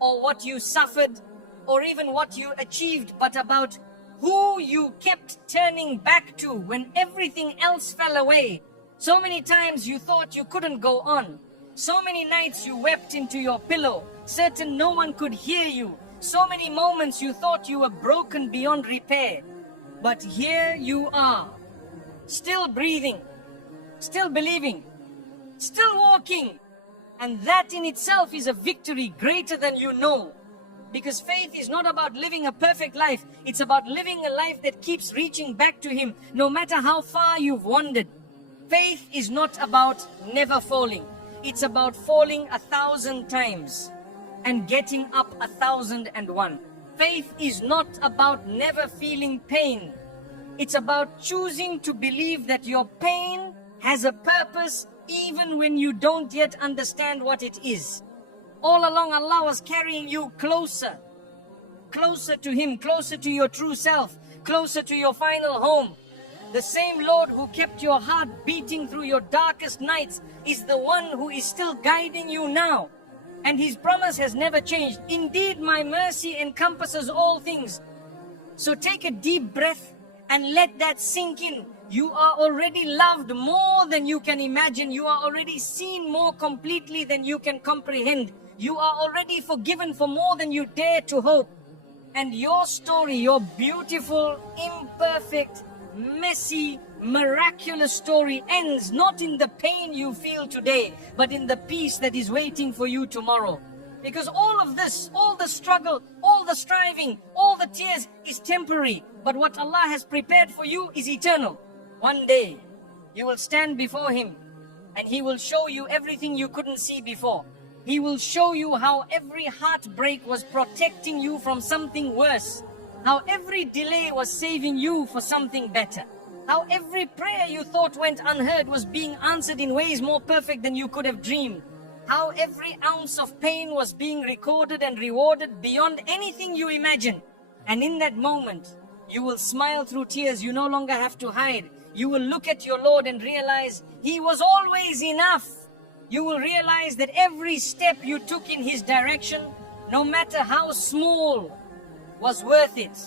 or what you suffered, or even what you achieved, but about who you kept turning back to when everything else fell away. So many times you thought you couldn't go on. So many nights you wept into your pillow, certain no one could hear you. So many moments you thought you were broken beyond repair. But here you are, still breathing, still believing, still walking. And that in itself is a victory greater than you know. Because faith is not about living a perfect life. It's about living a life that keeps reaching back to Him, no matter how far you've wandered. Faith is not about never falling. It's about falling 1,000 times and getting up 1,001. Faith is not about never feeling pain. It's about choosing to believe that your pain has a purpose even when you don't yet understand what it is. All along, Allah was carrying you closer, closer to Him, closer to your true self, closer to your final home. The same Lord who kept your heart beating through your darkest nights is the one who is still guiding you now. And His promise has never changed. Indeed, my mercy encompasses all things. So take a deep breath and let that sink in. You are already loved more than you can imagine. You are already seen more completely than you can comprehend. You are already forgiven for more than you dare to hope. And your story, your beautiful, imperfect, messy, miraculous story ends not in the pain you feel today, but in the peace that is waiting for you tomorrow. Because all of this, all the struggle, all the striving, all the tears is temporary. But what Allah has prepared for you is eternal. One day, you will stand before Him and He will show you everything you couldn't see before. He will show you how every heartbreak was protecting you from something worse. How every delay was saving you for something better. How every prayer you thought went unheard was being answered in ways more perfect than you could have dreamed. How every ounce of pain was being recorded and rewarded beyond anything you imagined. And in that moment, you will smile through tears. You no longer have to hide. You will look at your Lord and realize He was always enough. You will realize that every step you took in His direction, no matter how small, was worth it.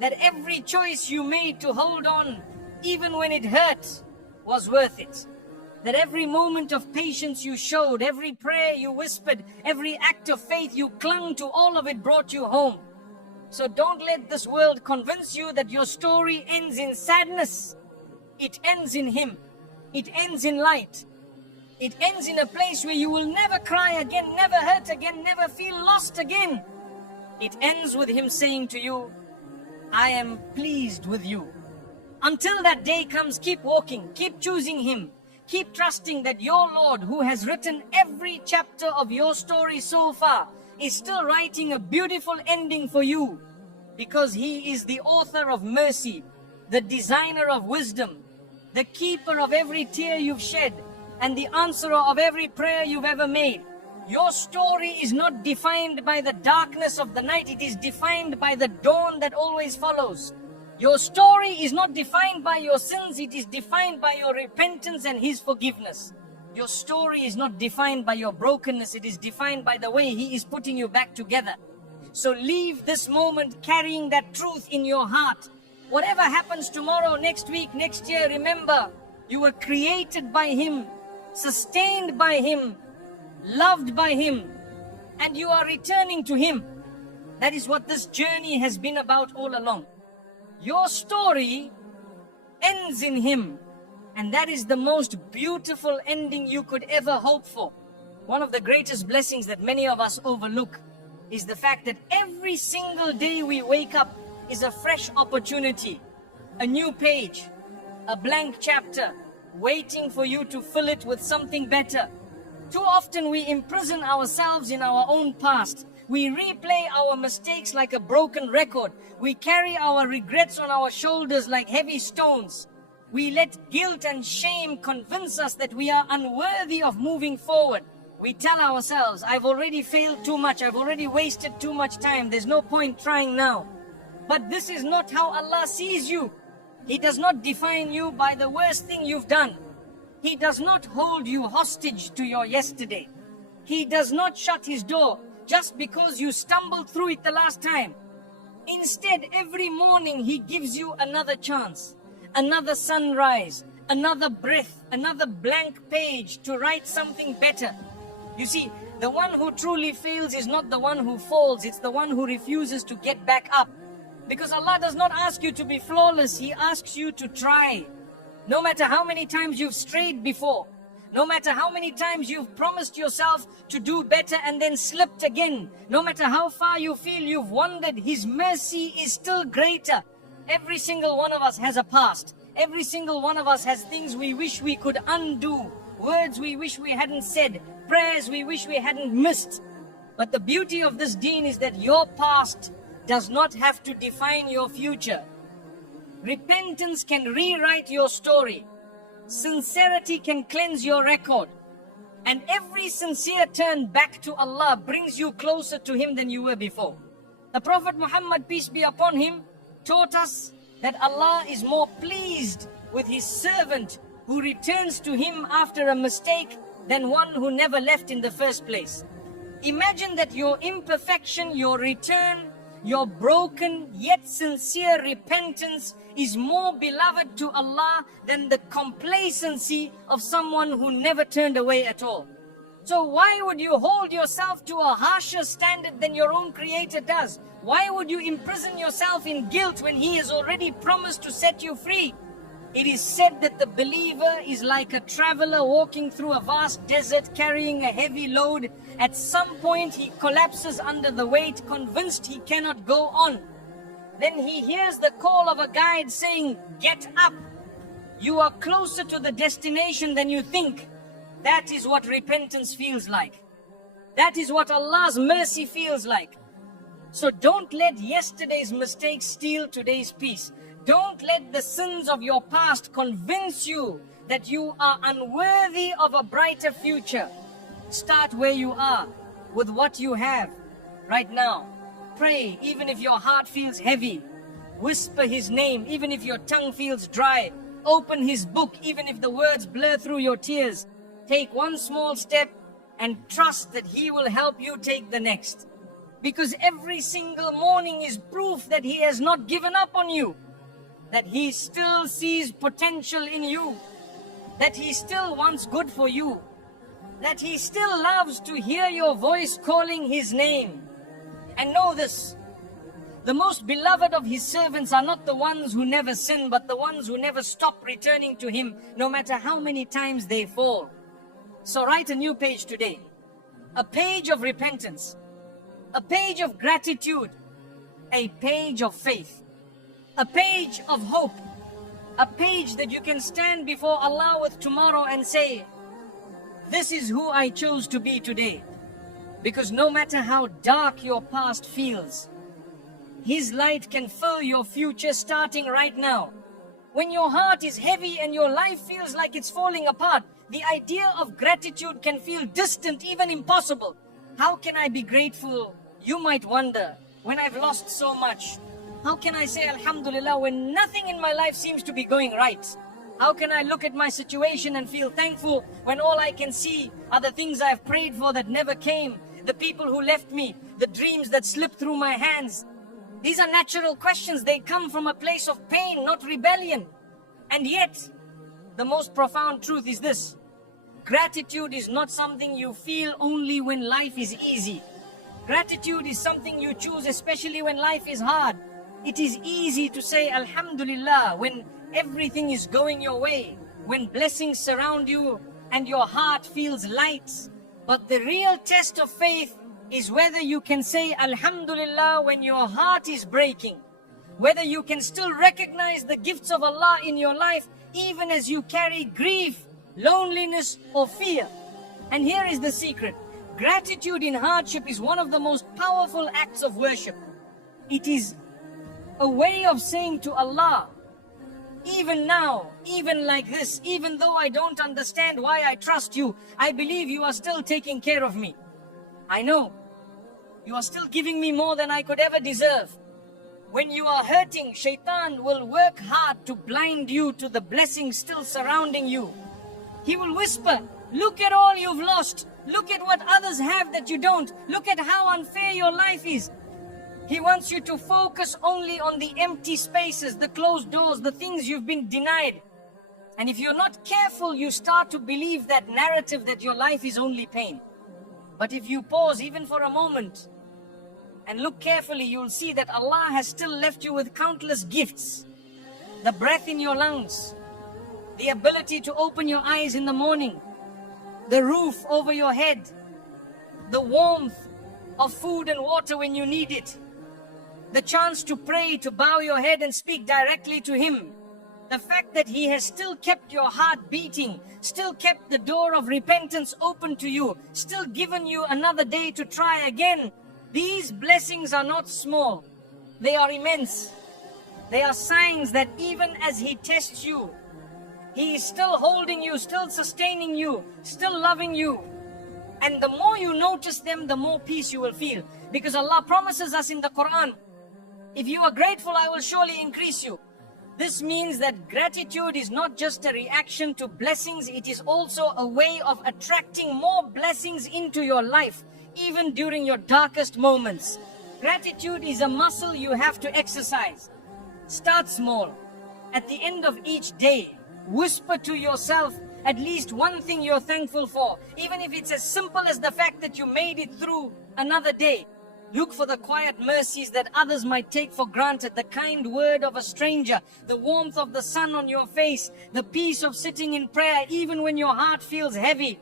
That every choice you made to hold on, even when it hurt, was worth it. That every moment of patience you showed, every prayer you whispered, every act of faith you clung to, all of it brought you home. So don't let this world convince you that your story ends in sadness. It ends in Him. It ends in light. It ends in a place where you will never cry again, never hurt again, never feel lost again. It ends with Him saying to you, I am pleased with you. Until that day comes, keep walking, keep choosing Him. Keep trusting that your Lord, who has written every chapter of your story so far, is still writing a beautiful ending for you. Because He is the author of mercy, the designer of wisdom, the keeper of every tear you've shed, and the answerer of every prayer you've ever made. Your story is not defined by the darkness of the night, it is defined by the dawn that always follows. Your story is not defined by your sins, it is defined by your repentance and His forgiveness. Your story is not defined by your brokenness, it is defined by the way He is putting you back together. So leave this moment carrying that truth in your heart. Whatever happens tomorrow, next week, next year, remember, you were created by Him, sustained by Him, loved by Him, and you are returning to Him. That is what this journey has been about all along. Your story ends in Him, and that is the most beautiful ending you could ever hope for. One of the greatest blessings that many of us overlook is the fact that every single day we wake up is a fresh opportunity, a new page, a blank chapter, waiting for you to fill it with something better. Too often we imprison ourselves in our own past. We replay our mistakes like a broken record. We carry our regrets on our shoulders like heavy stones. We let guilt and shame convince us that we are unworthy of moving forward. We tell ourselves, I've already failed too much, I've already wasted too much time, there's no point trying now. But this is not how Allah sees you. He does not define you by the worst thing you've done. He does not hold you hostage to your yesterday. He does not shut His door just because you stumbled through it the last time. Instead, every morning He gives you another chance, another sunrise, another breath, another blank page to write something better. You see, the one who truly fails is not the one who falls, it's the one who refuses to get back up. Because Allah does not ask you to be flawless, He asks you to try. No matter how many times you've strayed before, no matter how many times you've promised yourself to do better and then slipped again, no matter how far you feel you've wandered, His mercy is still greater. Every single one of us has a past. Every single one of us has things we wish we could undo, words we wish we hadn't said, prayers we wish we hadn't missed. But the beauty of this deen is that your past does not have to define your future. Repentance can rewrite your story. Sincerity can cleanse your record. And every sincere turn back to Allah brings you closer to Him than you were before. The Prophet Muhammad, peace be upon him, taught us that Allah is more pleased with His servant who returns to Him after a mistake than one who never left in the first place. Imagine that your imperfection, your return, Your broken yet sincere repentance is more beloved to Allah than the complacency of someone who never turned away at all. So why would you hold yourself to a harsher standard than your own Creator does? Why would you imprison yourself in guilt when He has already promised to set you free? It is said that the believer is like a traveler walking through a vast desert carrying a heavy load. At some point he collapses under the weight, convinced he cannot go on. Then he hears the call of a guide saying, "Get up." You are closer to the destination than you think. That is what repentance feels like. That is what Allah's mercy feels like. So don't let yesterday's mistakes steal today's peace. Don't let the sins of your past convince you that you are unworthy of a brighter future. Start where you are, with what you have, right now. Pray, even if your heart feels heavy. Whisper His name, even if your tongue feels dry. Open His book, even if the words blur through your tears. Take one small step and trust that He will help you take the next. Because every single morning is proof that He has not given up on you. That He still sees potential in you, that He still wants good for you, that He still loves to hear your voice calling His name. And know this, the most beloved of His servants are not the ones who never sin, but the ones who never stop returning to Him, no matter how many times they fall. So write a new page today, a page of repentance, a page of gratitude, a page of faith. A page of hope, a page that you can stand before Allah with tomorrow and say, "This is who I chose to be today." Because no matter how dark your past feels, His light can fill your future starting right now. When your heart is heavy and your life feels like it's falling apart, the idea of gratitude can feel distant, even impossible. How can I be grateful, you might wonder, when I've lost so much? How can I say Alhamdulillah when nothing in my life seems to be going right? How can I look at my situation and feel thankful when all I can see are the things I've prayed for that never came, the people who left me, the dreams that slipped through my hands? These are natural questions. They come from a place of pain, not rebellion. And yet, the most profound truth is this: gratitude is not something you feel only when life is easy. Gratitude is something you choose especially when life is hard. It is easy to say Alhamdulillah when everything is going your way, when blessings surround you and your heart feels light. But the real test of faith is whether you can say Alhamdulillah when your heart is breaking, whether you can still recognize the gifts of Allah in your life even as you carry grief, loneliness or fear. And here is the secret. Gratitude in hardship is one of the most powerful acts of worship. It is a way of saying to Allah, even now, even like this, even though I don't understand why I trust you, I believe you are still taking care of me. I know you are still giving me more than I could ever deserve. When you are hurting, Shaitan will work hard to blind you to the blessings still surrounding you. He will whisper, "Look at all you've lost. Look at what others have that you don't. Look at how unfair your life is." He wants you to focus only on the empty spaces, the closed doors, the things you've been denied. And if you're not careful, you start to believe that narrative that your life is only pain. But if you pause even for a moment and look carefully, you'll see that Allah has still left you with countless gifts. The breath in your lungs, the ability to open your eyes in the morning, the roof over your head, the warmth of food and water when you need it, the chance to pray, to bow your head and speak directly to Him, the fact that He has still kept your heart beating, still kept the door of repentance open to you, still given you another day to try again. These blessings are not small, they are immense. They are signs that even as He tests you, He is still holding you, still sustaining you, still loving you. And the more you notice them, the more peace you will feel. Because Allah promises us in the Quran, if you are grateful, I will surely increase you. This means that gratitude is not just a reaction to blessings, it is also a way of attracting more blessings into your life, even during your darkest moments. Gratitude is a muscle you have to exercise. Start small. At the end of each day, whisper to yourself at least one thing you're thankful for, even if it's as simple as the fact that you made it through another day. Look for the quiet mercies that others might take for granted, the kind word of a stranger, the warmth of the sun on your face, the peace of sitting in prayer even when your heart feels heavy.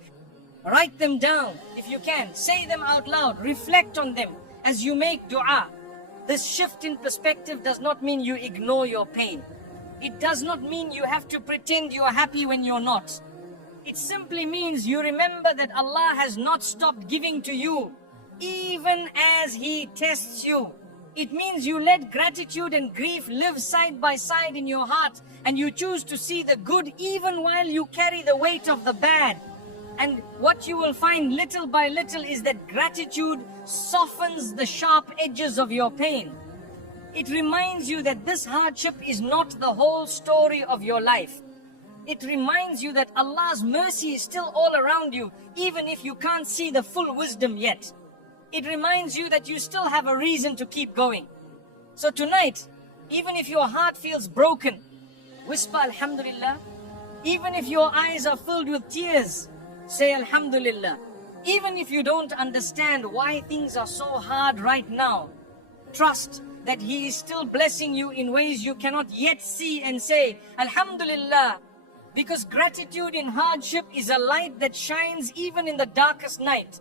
Write them down if you can. Say them out loud. Reflect on them as you make dua. This shift in perspective does not mean you ignore your pain. It does not mean you have to pretend you're happy when you're not. It simply means you remember that Allah has not stopped giving to you, even as He tests you. It means you let gratitude and grief live side by side in your heart, and you choose to see the good even while you carry the weight of the bad. And what you will find little by little is that gratitude softens the sharp edges of your pain. It reminds you that this hardship is not the whole story of your life. It reminds you that Allah's mercy is still all around you, even if you can't see the full wisdom yet. It reminds you that you still have a reason to keep going. So tonight, even if your heart feels broken, whisper Alhamdulillah. Even if your eyes are filled with tears, say Alhamdulillah. Even if you don't understand why things are so hard right now, trust that He is still blessing you in ways you cannot yet see, and say Alhamdulillah. Because gratitude in hardship is a light that shines even in the darkest night.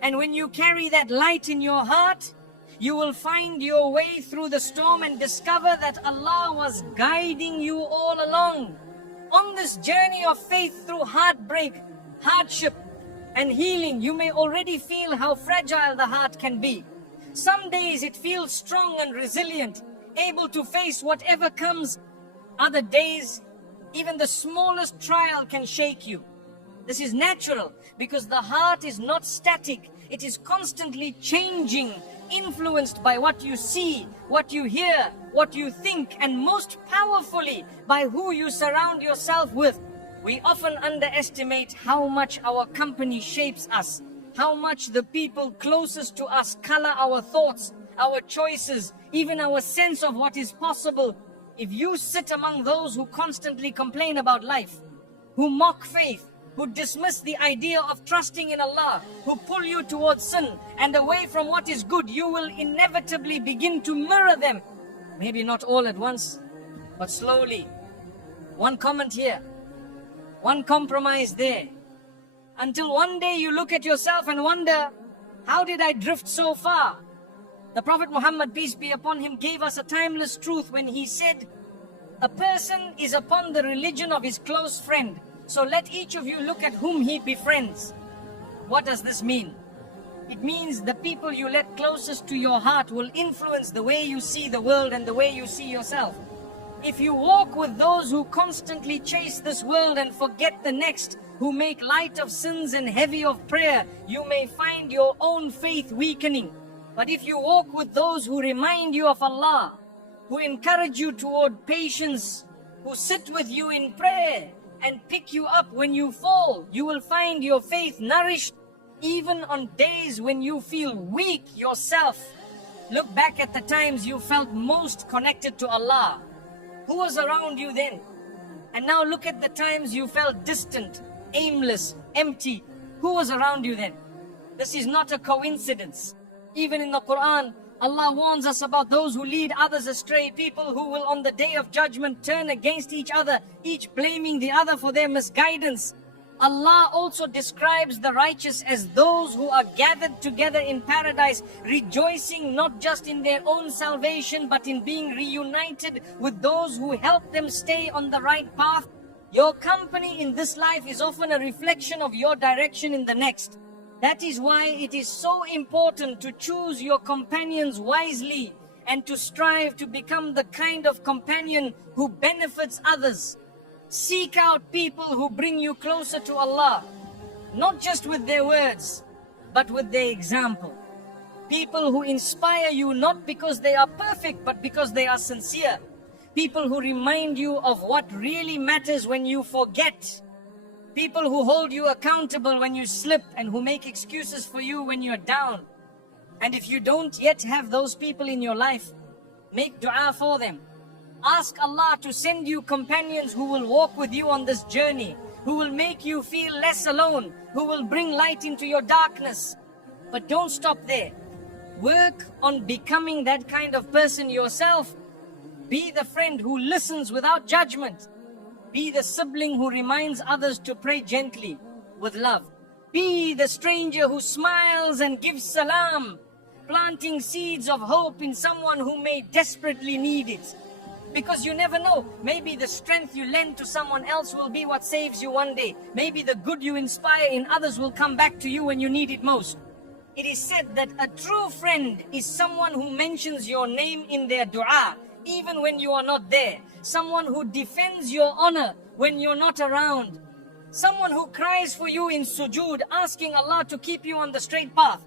And when you carry that light in your heart, you will find your way through the storm and discover that Allah was guiding you all along. On this journey of faith through heartbreak, hardship, and healing, you may already feel how fragile the heart can be. Some days it feels strong and resilient, able to face whatever comes. Other days, even the smallest trial can shake you. This is natural because the heart is not static. It is constantly changing, influenced by what you see, what you hear, what you think, and most powerfully by who you surround yourself with. We often underestimate how much our company shapes us, how much the people closest to us color our thoughts, our choices, even our sense of what is possible. If you sit among those who constantly complain about life, who mock faith, who dismiss the idea of trusting in Allah, who pull you towards sin and away from what is good, you will inevitably begin to mirror them. Maybe not all at once, but slowly. One comment here, one compromise there. Until one day you look at yourself and wonder, how did I drift so far? The Prophet Muhammad, peace be upon him, gave us a timeless truth when he said, a person is upon the religion of his close friend. So let each of you look at whom he befriends. What does this mean? It means the people you let closest to your heart will influence the way you see the world and the way you see yourself. If you walk with those who constantly chase this world and forget the next, who make light of sins and heavy of prayer, you may find your own faith weakening. But if you walk with those who remind you of Allah, who encourage you toward patience, who sit with you in prayer and pick you up when you fall, you will find your faith nourished even on days when you feel weak yourself. Look back at the times you felt most connected to Allah. Who was around you then? And now look at the times you felt distant, aimless, empty. Who was around you then? This is not a coincidence. Even in the Quran, Allah warns us about those who lead others astray, people who will on the day of judgment turn against each other, each blaming the other for their misguidance. Allah also describes the righteous as those who are gathered together in paradise, rejoicing not just in their own salvation, but in being reunited with those who help them stay on the right path. Your company in this life is often a reflection of your direction in the next. That is why it is so important to choose your companions wisely and to strive to become the kind of companion who benefits others. Seek out people who bring you closer to Allah, not just with their words, but with their example. People who inspire you not because they are perfect, but because they are sincere. People who remind you of what really matters when you forget. People who hold you accountable when you slip and who make excuses for you when you're down. And if you don't yet have those people in your life, make dua for them. Ask Allah to send you companions who will walk with you on this journey, who will make you feel less alone, who will bring light into your darkness. But don't stop there. Work on becoming that kind of person yourself. Be the friend who listens without judgment. Be the sibling who reminds others to pray gently with love. Be the stranger who smiles and gives salam, planting seeds of hope in someone who may desperately need it. Because you never know, maybe the strength you lend to someone else will be what saves you one day. Maybe the good you inspire in others will come back to you when you need it most. It is said that a true friend is someone who mentions your name in their dua, even when you are not there. Someone who defends your honor when you're not around. Someone who cries for you in sujood, asking Allah to keep you on the straight path.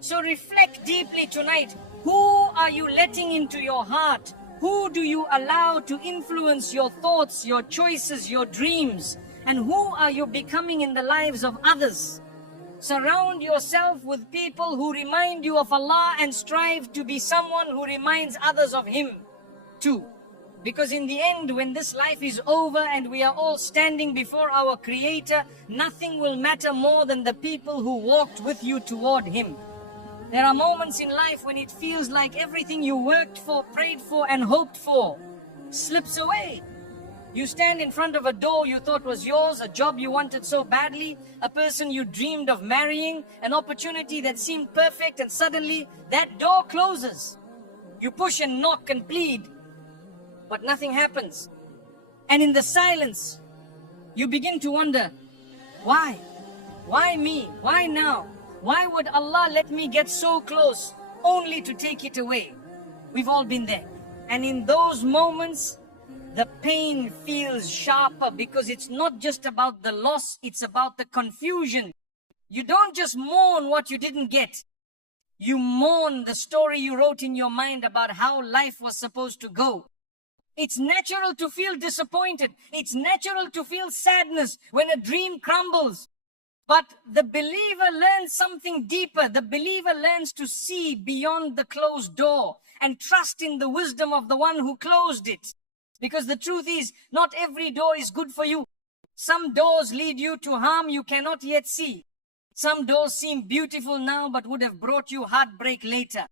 So reflect deeply tonight. Who are you letting into your heart? Who do you allow to influence your thoughts, your choices, your dreams? And who are you becoming in the lives of others? Surround yourself with people who remind you of Allah and strive to be someone who reminds others of Him too. Because in the end, when this life is over and we are all standing before our Creator, nothing will matter more than the people who walked with you toward Him. There are moments in life when it feels like everything you worked for, prayed for, and hoped for slips away. You stand in front of a door you thought was yours, a job you wanted so badly, a person you dreamed of marrying, an opportunity that seemed perfect, and suddenly that door closes. You push and knock and plead, but nothing happens. And in the silence, you begin to wonder, why? Why me? Why now? Why would Allah let me get so close only to take it away? We've all been there. And in those moments, the pain feels sharper because it's not just about the loss, it's about the confusion. You don't just mourn what you didn't get. You mourn the story you wrote in your mind about how life was supposed to go. It's natural to feel disappointed. It's natural to feel sadness when a dream crumbles. But the believer learns something deeper. The believer learns to see beyond the closed door and trust in the wisdom of the one who closed it. Because the truth is, not every door is good for you. Some doors lead you to harm you cannot yet see. Some doors seem beautiful now but would have brought you heartbreak later.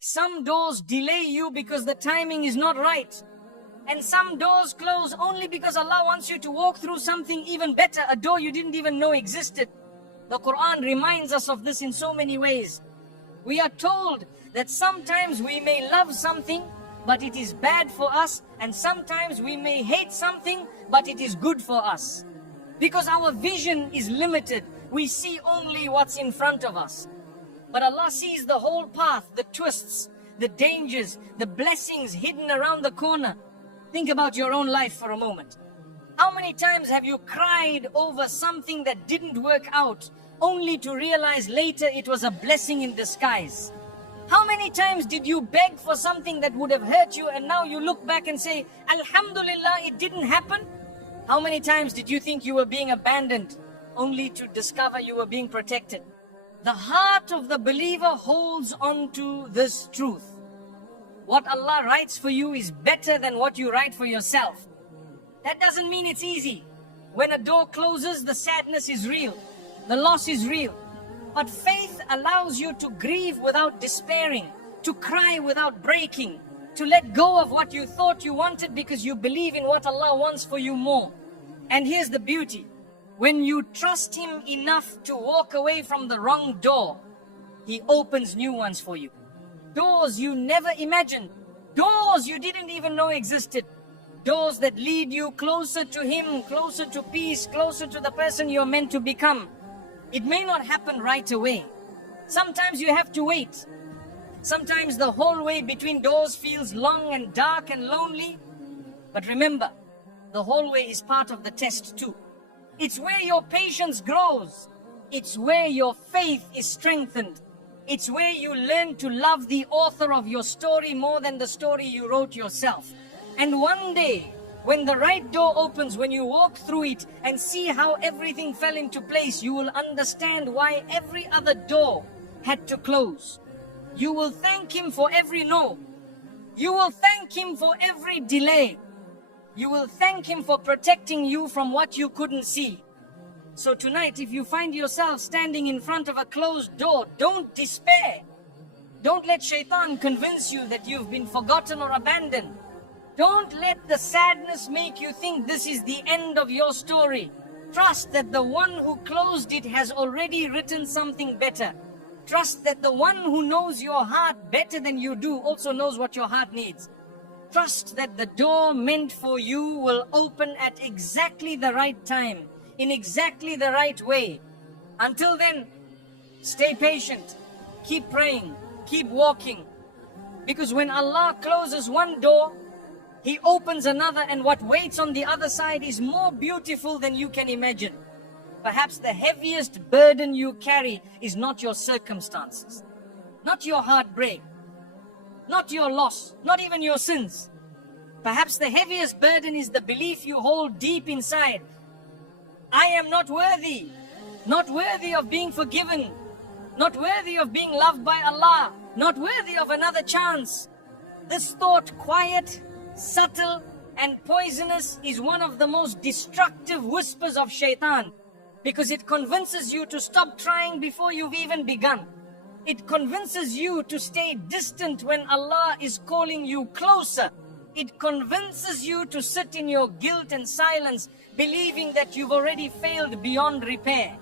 Some doors delay you because the timing is not right. And some doors close only because Allah wants you to walk through something even better, a door you didn't even know existed. The Quran reminds us of this in so many ways. We are told that sometimes we may love something, but it is bad for us, and sometimes we may hate something, but it is good for us. Because our vision is limited, we see only what's in front of us. But Allah sees the whole path, the twists, the dangers, the blessings hidden around the corner. Think about your own life for a moment. How many times have you cried over something that didn't work out, only to realize later it was a blessing in disguise? How many times did you beg for something that would have hurt you and now you look back and say, Alhamdulillah, it didn't happen? How many times did you think you were being abandoned, only to discover you were being protected? The heart of the believer holds on to this truth. What Allah writes for you is better than what you write for yourself. That doesn't mean it's easy. When a door closes, the sadness is real. The loss is real. But faith allows you to grieve without despairing, to cry without breaking, to let go of what you thought you wanted because you believe in what Allah wants for you more. And here's the beauty. When you trust Him enough to walk away from the wrong door, He opens new ones for you. Doors you never imagined. Doors you didn't even know existed. Doors that lead you closer to Him, closer to peace, closer to the person you're meant to become. It may not happen right away. Sometimes you have to wait. Sometimes the hallway between doors feels long and dark and lonely. But remember, the hallway is part of the test too. It's where your patience grows. It's where your faith is strengthened. It's where you learn to love the author of your story more than the story you wrote yourself. And one day, when the right door opens, when you walk through it and see how everything fell into place, you will understand why every other door had to close. You will thank him for every no. You will thank him for every delay. You will thank him for protecting you from what you couldn't see. So tonight, if you find yourself standing in front of a closed door, don't despair. Don't let shaitan convince you that you've been forgotten or abandoned. Don't let the sadness make you think this is the end of your story. Trust that the one who closed it has already written something better. Trust that the one who knows your heart better than you do also knows what your heart needs. Trust that the door meant for you will open at exactly the right time, in exactly the right way. Until then, stay patient, keep praying, keep walking. Because when Allah closes one door, He opens another, and what waits on the other side is more beautiful than you can imagine. Perhaps the heaviest burden you carry is not your circumstances, not your heartbreak, not your loss, not even your sins. Perhaps the heaviest burden is the belief you hold deep inside. I am not worthy of being forgiven, not worthy of being loved by Allah, not worthy of another chance. This thought, quiet, subtle and poisonous, is one of the most destructive whispers of shaitan, because it convinces you to stop trying before you've even begun. It convinces you to stay distant when Allah is calling you closer. It convinces you to sit in your guilt and silence, believing that you've already failed beyond repair.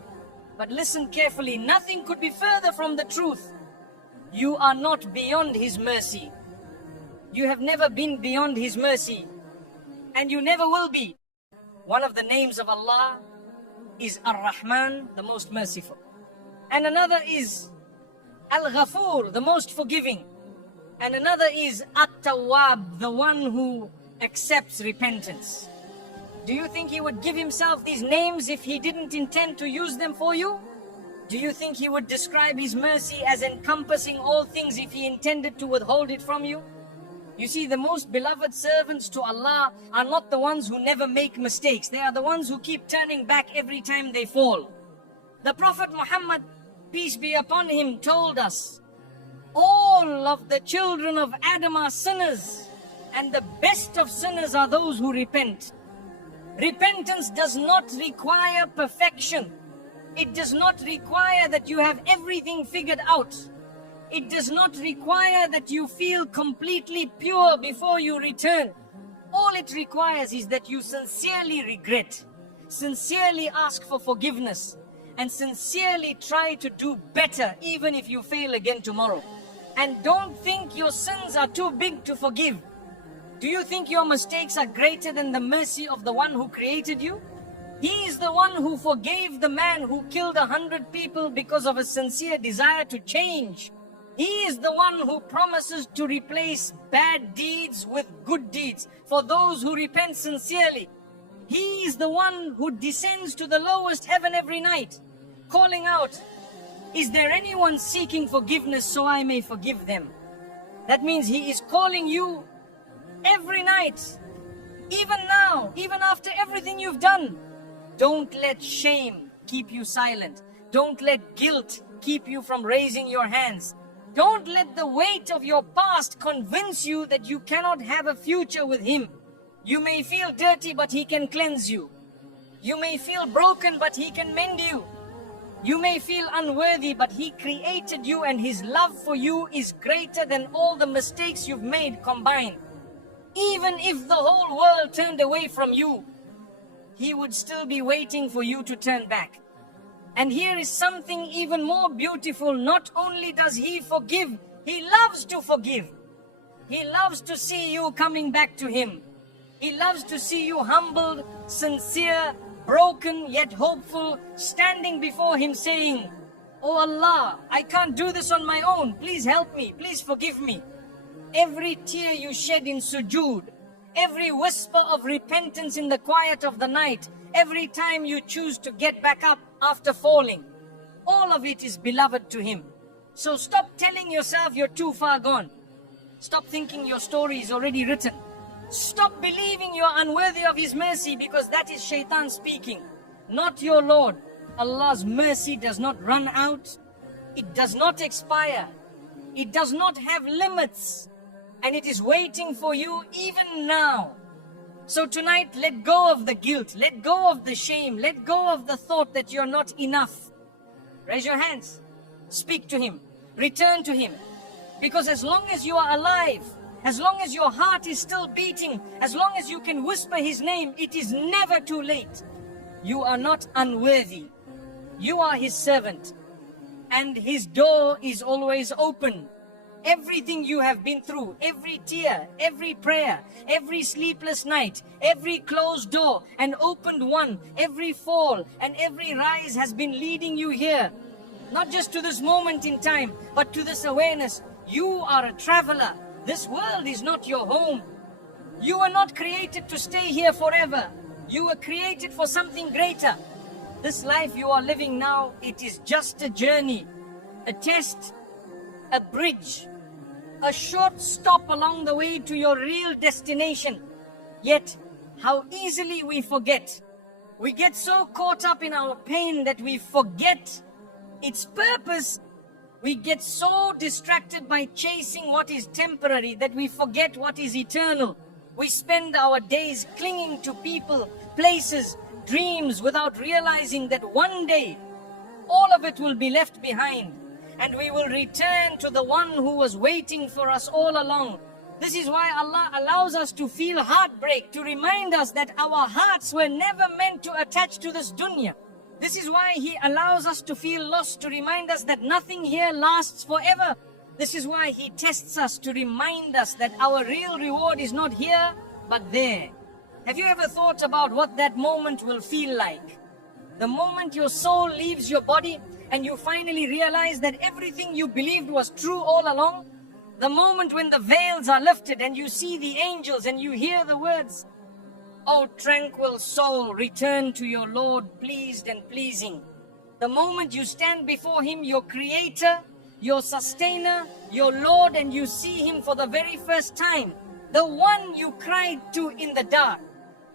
But listen carefully, nothing could be further from the truth. You are not beyond His mercy. You have never been beyond His mercy, and you never will be. One of the names of Allah is Ar-Rahman, the most merciful. And another is Al-Ghafur, the most forgiving. And another is At-Tawwab, the one who accepts repentance. Do you think He would give Himself these names if He didn't intend to use them for you? Do you think He would describe His mercy as encompassing all things if He intended to withhold it from you? You see, the most beloved servants to Allah are not the ones who never make mistakes. They are the ones who keep turning back every time they fall. The Prophet Muhammad, peace be upon him, told us, all of the children of Adam are sinners, and the best of sinners are those who repent. Repentance does not require perfection. It does not require that you have everything figured out. It does not require that you feel completely pure before you return. All it requires is that you sincerely regret, sincerely ask for forgiveness, and sincerely try to do better even if you fail again tomorrow. And don't think your sins are too big to forgive. Do you think your mistakes are greater than the mercy of the one who created you? He is the one who forgave the man who killed 100 people because of a sincere desire to change. He is the one who promises to replace bad deeds with good deeds for those who repent sincerely. He is the one who descends to the lowest heaven every night, calling out, "Is there anyone seeking forgiveness so I may forgive them?" That means He is calling you every night, even now, even after everything you've done. Don't let shame keep you silent. Don't let guilt keep you from raising your hands. Don't let the weight of your past convince you that you cannot have a future with Him. You may feel dirty, but He can cleanse you. You may feel broken, but He can mend you. You may feel unworthy, but He created you, and His love for you is greater than all the mistakes you've made combined. Even if the whole world turned away from you, He would still be waiting for you to turn back. And here is something even more beautiful. Not only does He forgive, He loves to forgive. He loves to see you coming back to Him. He loves to see you humbled, sincere, broken yet hopeful, standing before Him saying, "Oh Allah, I can't do this on my own. Please help me. Please forgive me." Every tear you shed in sujood, every whisper of repentance in the quiet of the night, every time you choose to get back up after falling, all of it is beloved to Him. So stop telling yourself you're too far gone. Stop thinking your story is already written. Stop believing you're unworthy of His mercy, because that is shaitan speaking, not your Lord. Allah's mercy does not run out. It does not expire. It does not have limits, and it is waiting for you even now. So tonight, let go of the guilt, let go of the shame, let go of the thought that you're not enough. Raise your hands, speak to Him, return to Him. Because as long as you are alive, as long as your heart is still beating, as long as you can whisper His name, it is never too late. You are not unworthy. You are His servant, and His door is always open. Everything you have been through, every tear, every prayer, every sleepless night, every closed door and opened one, every fall and every rise has been leading you here. Not just to this moment in time, but to this awareness. You are a traveler. This world is not your home. You were not created to stay here forever. You were created for something greater. This life you are living now, it is just a journey, a test, a bridge, a short stop along the way to your real destination. Yet, how easily we forget. We get so caught up in our pain that we forget its purpose. We get so distracted by chasing what is temporary that we forget what is eternal. We spend our days clinging to people, places, dreams without realizing that one day all of it will be left behind and we will return to the one who was waiting for us all along. This is why Allah allows us to feel heartbreak, to remind us that our hearts were never meant to attach to this dunya. This is why He allows us to feel lost, to remind us that nothing here lasts forever. This is why He tests us, to remind us that our real reward is not here, but there. Have you ever thought about what that moment will feel like? The moment your soul leaves your body and you finally realize that everything you believed was true all along. The moment when the veils are lifted and you see the angels and you hear the words, "O tranquil soul, return to your Lord, pleased and pleasing." The moment you stand before Him, your Creator, your Sustainer, your Lord, and you see Him for the very first time, the one you cried to in the dark,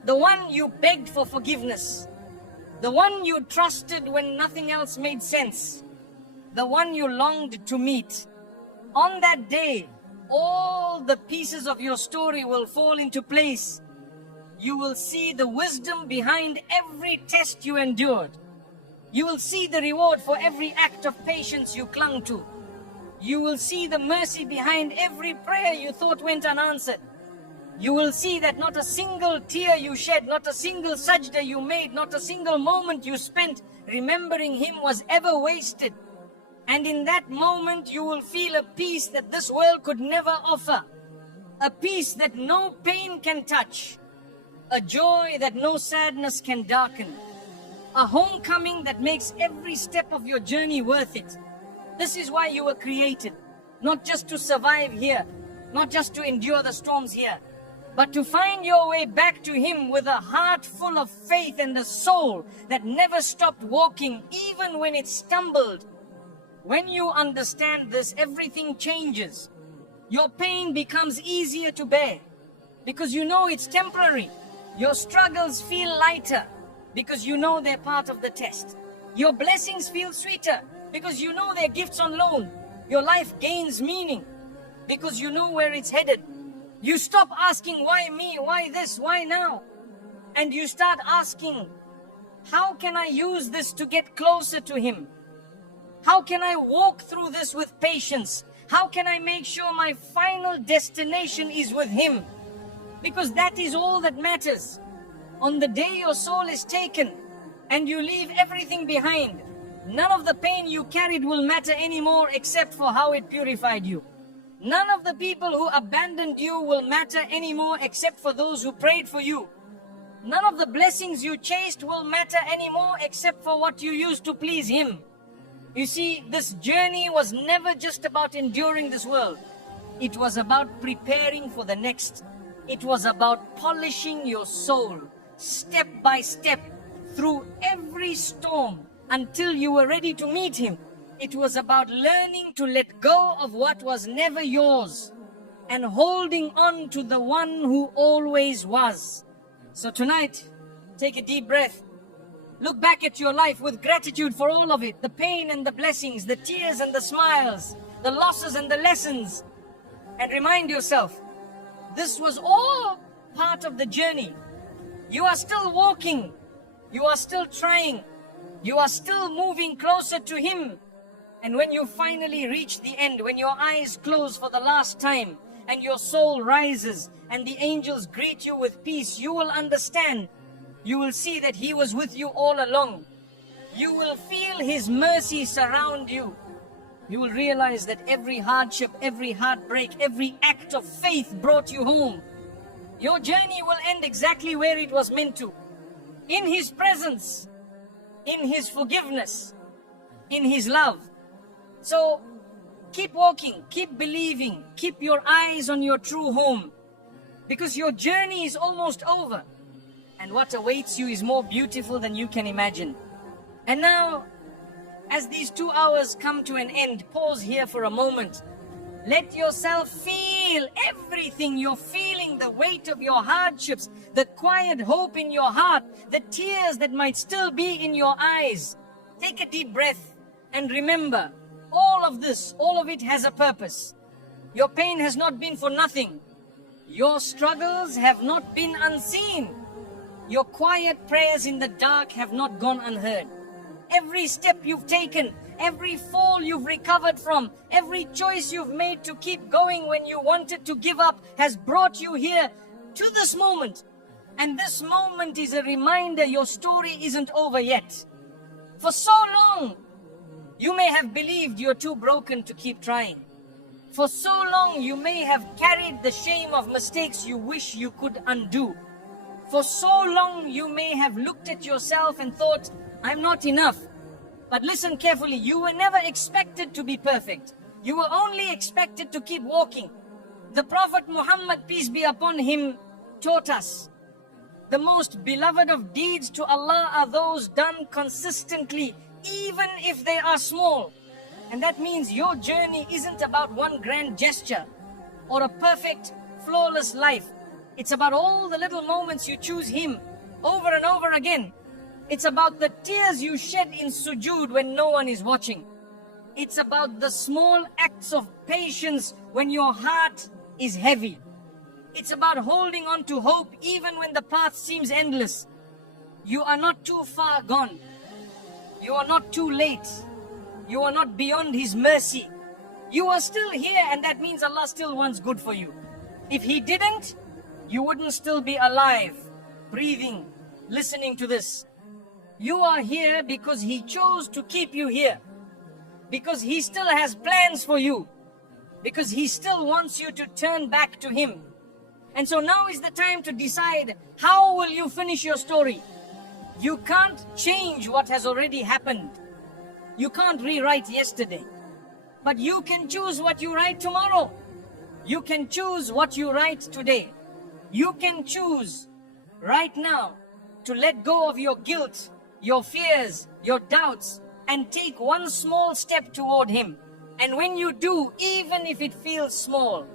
the one you begged for forgiveness, the one you trusted when nothing else made sense, the one you longed to meet. On that day, all the pieces of your story will fall into place. You will see the wisdom behind every test you endured. You will see the reward for every act of patience you clung to. You will see the mercy behind every prayer you thought went unanswered. You will see that not a single tear you shed, not a single sajda you made, not a single moment you spent remembering Him was ever wasted. And in that moment you will feel a peace that this world could never offer. A peace that no pain can touch. A joy that no sadness can darken. A homecoming that makes every step of your journey worth it. This is why you were created. Not just to survive here, not just to endure the storms here, but to find your way back to Him with a heart full of faith and a soul that never stopped walking even when it stumbled. When you understand this, everything changes. Your pain becomes easier to bear because you know it's temporary. Your struggles feel lighter because you know they're part of the test. Your blessings feel sweeter because you know they're gifts on loan. Your life gains meaning because you know where it's headed. You stop asking, why me, why this, why now? And you start asking, how can I use this to get closer to Him? How can I walk through this with patience? How can I make sure my final destination is with Him? Because that is all that matters. On the day your soul is taken and you leave everything behind, none of the pain you carried will matter anymore except for how it purified you. None of the people who abandoned you will matter anymore except for those who prayed for you. None of the blessings you chased will matter anymore except for what you used to please Him. You see, this journey was never just about enduring this world. It was about preparing for the next. It was about polishing your soul, step by step, through every storm until you were ready to meet Him. It was about learning to let go of what was never yours and holding on to the one who always was. So tonight, take a deep breath. Look back at your life with gratitude for all of it, the pain and the blessings, the tears and the smiles, the losses and the lessons, and remind yourself, this was all part of the journey. You are still walking, you are still trying, you are still moving closer to Him. And when you finally reach the end, when your eyes close for the last time, and your soul rises, and the angels greet you with peace, you will understand. You will see that He was with you all along. You will feel His mercy surround you. You will realize that every hardship, every heartbreak, every act of faith brought you home. Your journey will end exactly where it was meant to. In His presence, in His forgiveness, in His love. So, keep walking, keep believing, keep your eyes on your true home. Because your journey is almost over. And what awaits you is more beautiful than you can imagine. And now, as these 2 hours come to an end, pause here for a moment. Let yourself feel everything you're feeling, the weight of your hardships, the quiet hope in your heart, the tears that might still be in your eyes. Take a deep breath and remember, all of this, all of it has a purpose. Your pain has not been for nothing. Your struggles have not been unseen. Your quiet prayers in the dark have not gone unheard. Every step you've taken, every fall you've recovered from, every choice you've made to keep going when you wanted to give up has brought you here to this moment. And this moment is a reminder your story isn't over yet. For so long, you may have believed you're too broken to keep trying. For so long, you may have carried the shame of mistakes you wish you could undo. For so long, you may have looked at yourself and thought, I'm not enough. But listen carefully, you were never expected to be perfect. You were only expected to keep walking. The Prophet Muhammad, peace be upon him, taught us, the most beloved of deeds to Allah are those done consistently, even if they are small. And that means your journey isn't about one grand gesture or a perfect, flawless life. It's about all the little moments you choose Him over and over again. It's about the tears you shed in sujood when no one is watching. It's about the small acts of patience when your heart is heavy. It's about holding on to hope even when the path seems endless. You are not too far gone. You are not too late. You are not beyond His mercy. You are still here, and that means Allah still wants good for you. If He didn't, you wouldn't still be alive, breathing, listening to this. You are here because He chose to keep you here. Because He still has plans for you. Because He still wants you to turn back to Him. And so now is the time to decide, how will you finish your story? You can't change what has already happened. You can't rewrite yesterday. But you can choose what you write tomorrow. You can choose what you write today. You can choose right now to let go of your guilt, your fears, your doubts, and take one small step toward Him. And when you do, even if it feels small,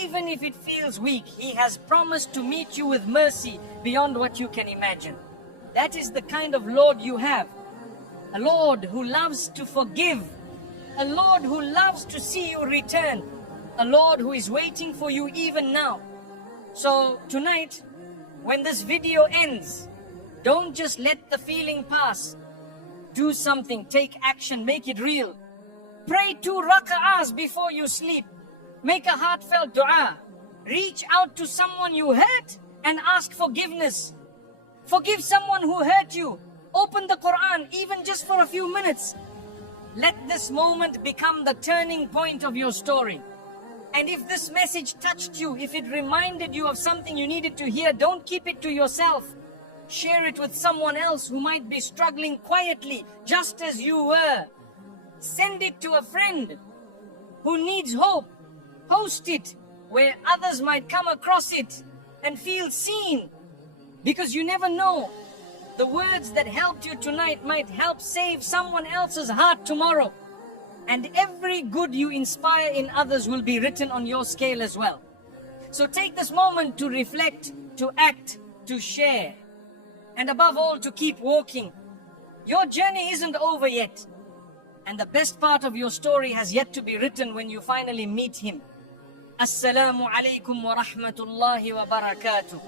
even if it feels weak, He has promised to meet you with mercy beyond what you can imagine. That is the kind of Lord you have. A Lord who loves to forgive. A Lord who loves to see you return. A Lord who is waiting for you even now. So tonight, when this video ends, don't just let the feeling pass. Do something, take action, make it real. Pray 2 rak'ahs before you sleep. Make a heartfelt dua. Reach out to someone you hurt and ask forgiveness. Forgive someone who hurt you. Open the Quran, even just for a few minutes. Let this moment become the turning point of your story. And if this message touched you, if it reminded you of something you needed to hear, don't keep it to yourself. Share it with someone else who might be struggling quietly, just as you were. Send it to a friend who needs hope. Post it where others might come across it and feel seen. Because you never know, the words that helped you tonight might help save someone else's heart tomorrow. And every good you inspire in others will be written on your scale as well. So take this moment to reflect, to act, to share. And above all, to keep walking. Your journey isn't over yet. And the best part of your story has yet to be written when you finally meet him. Assalamu alaikum wa rahmatullahi wa barakatuh.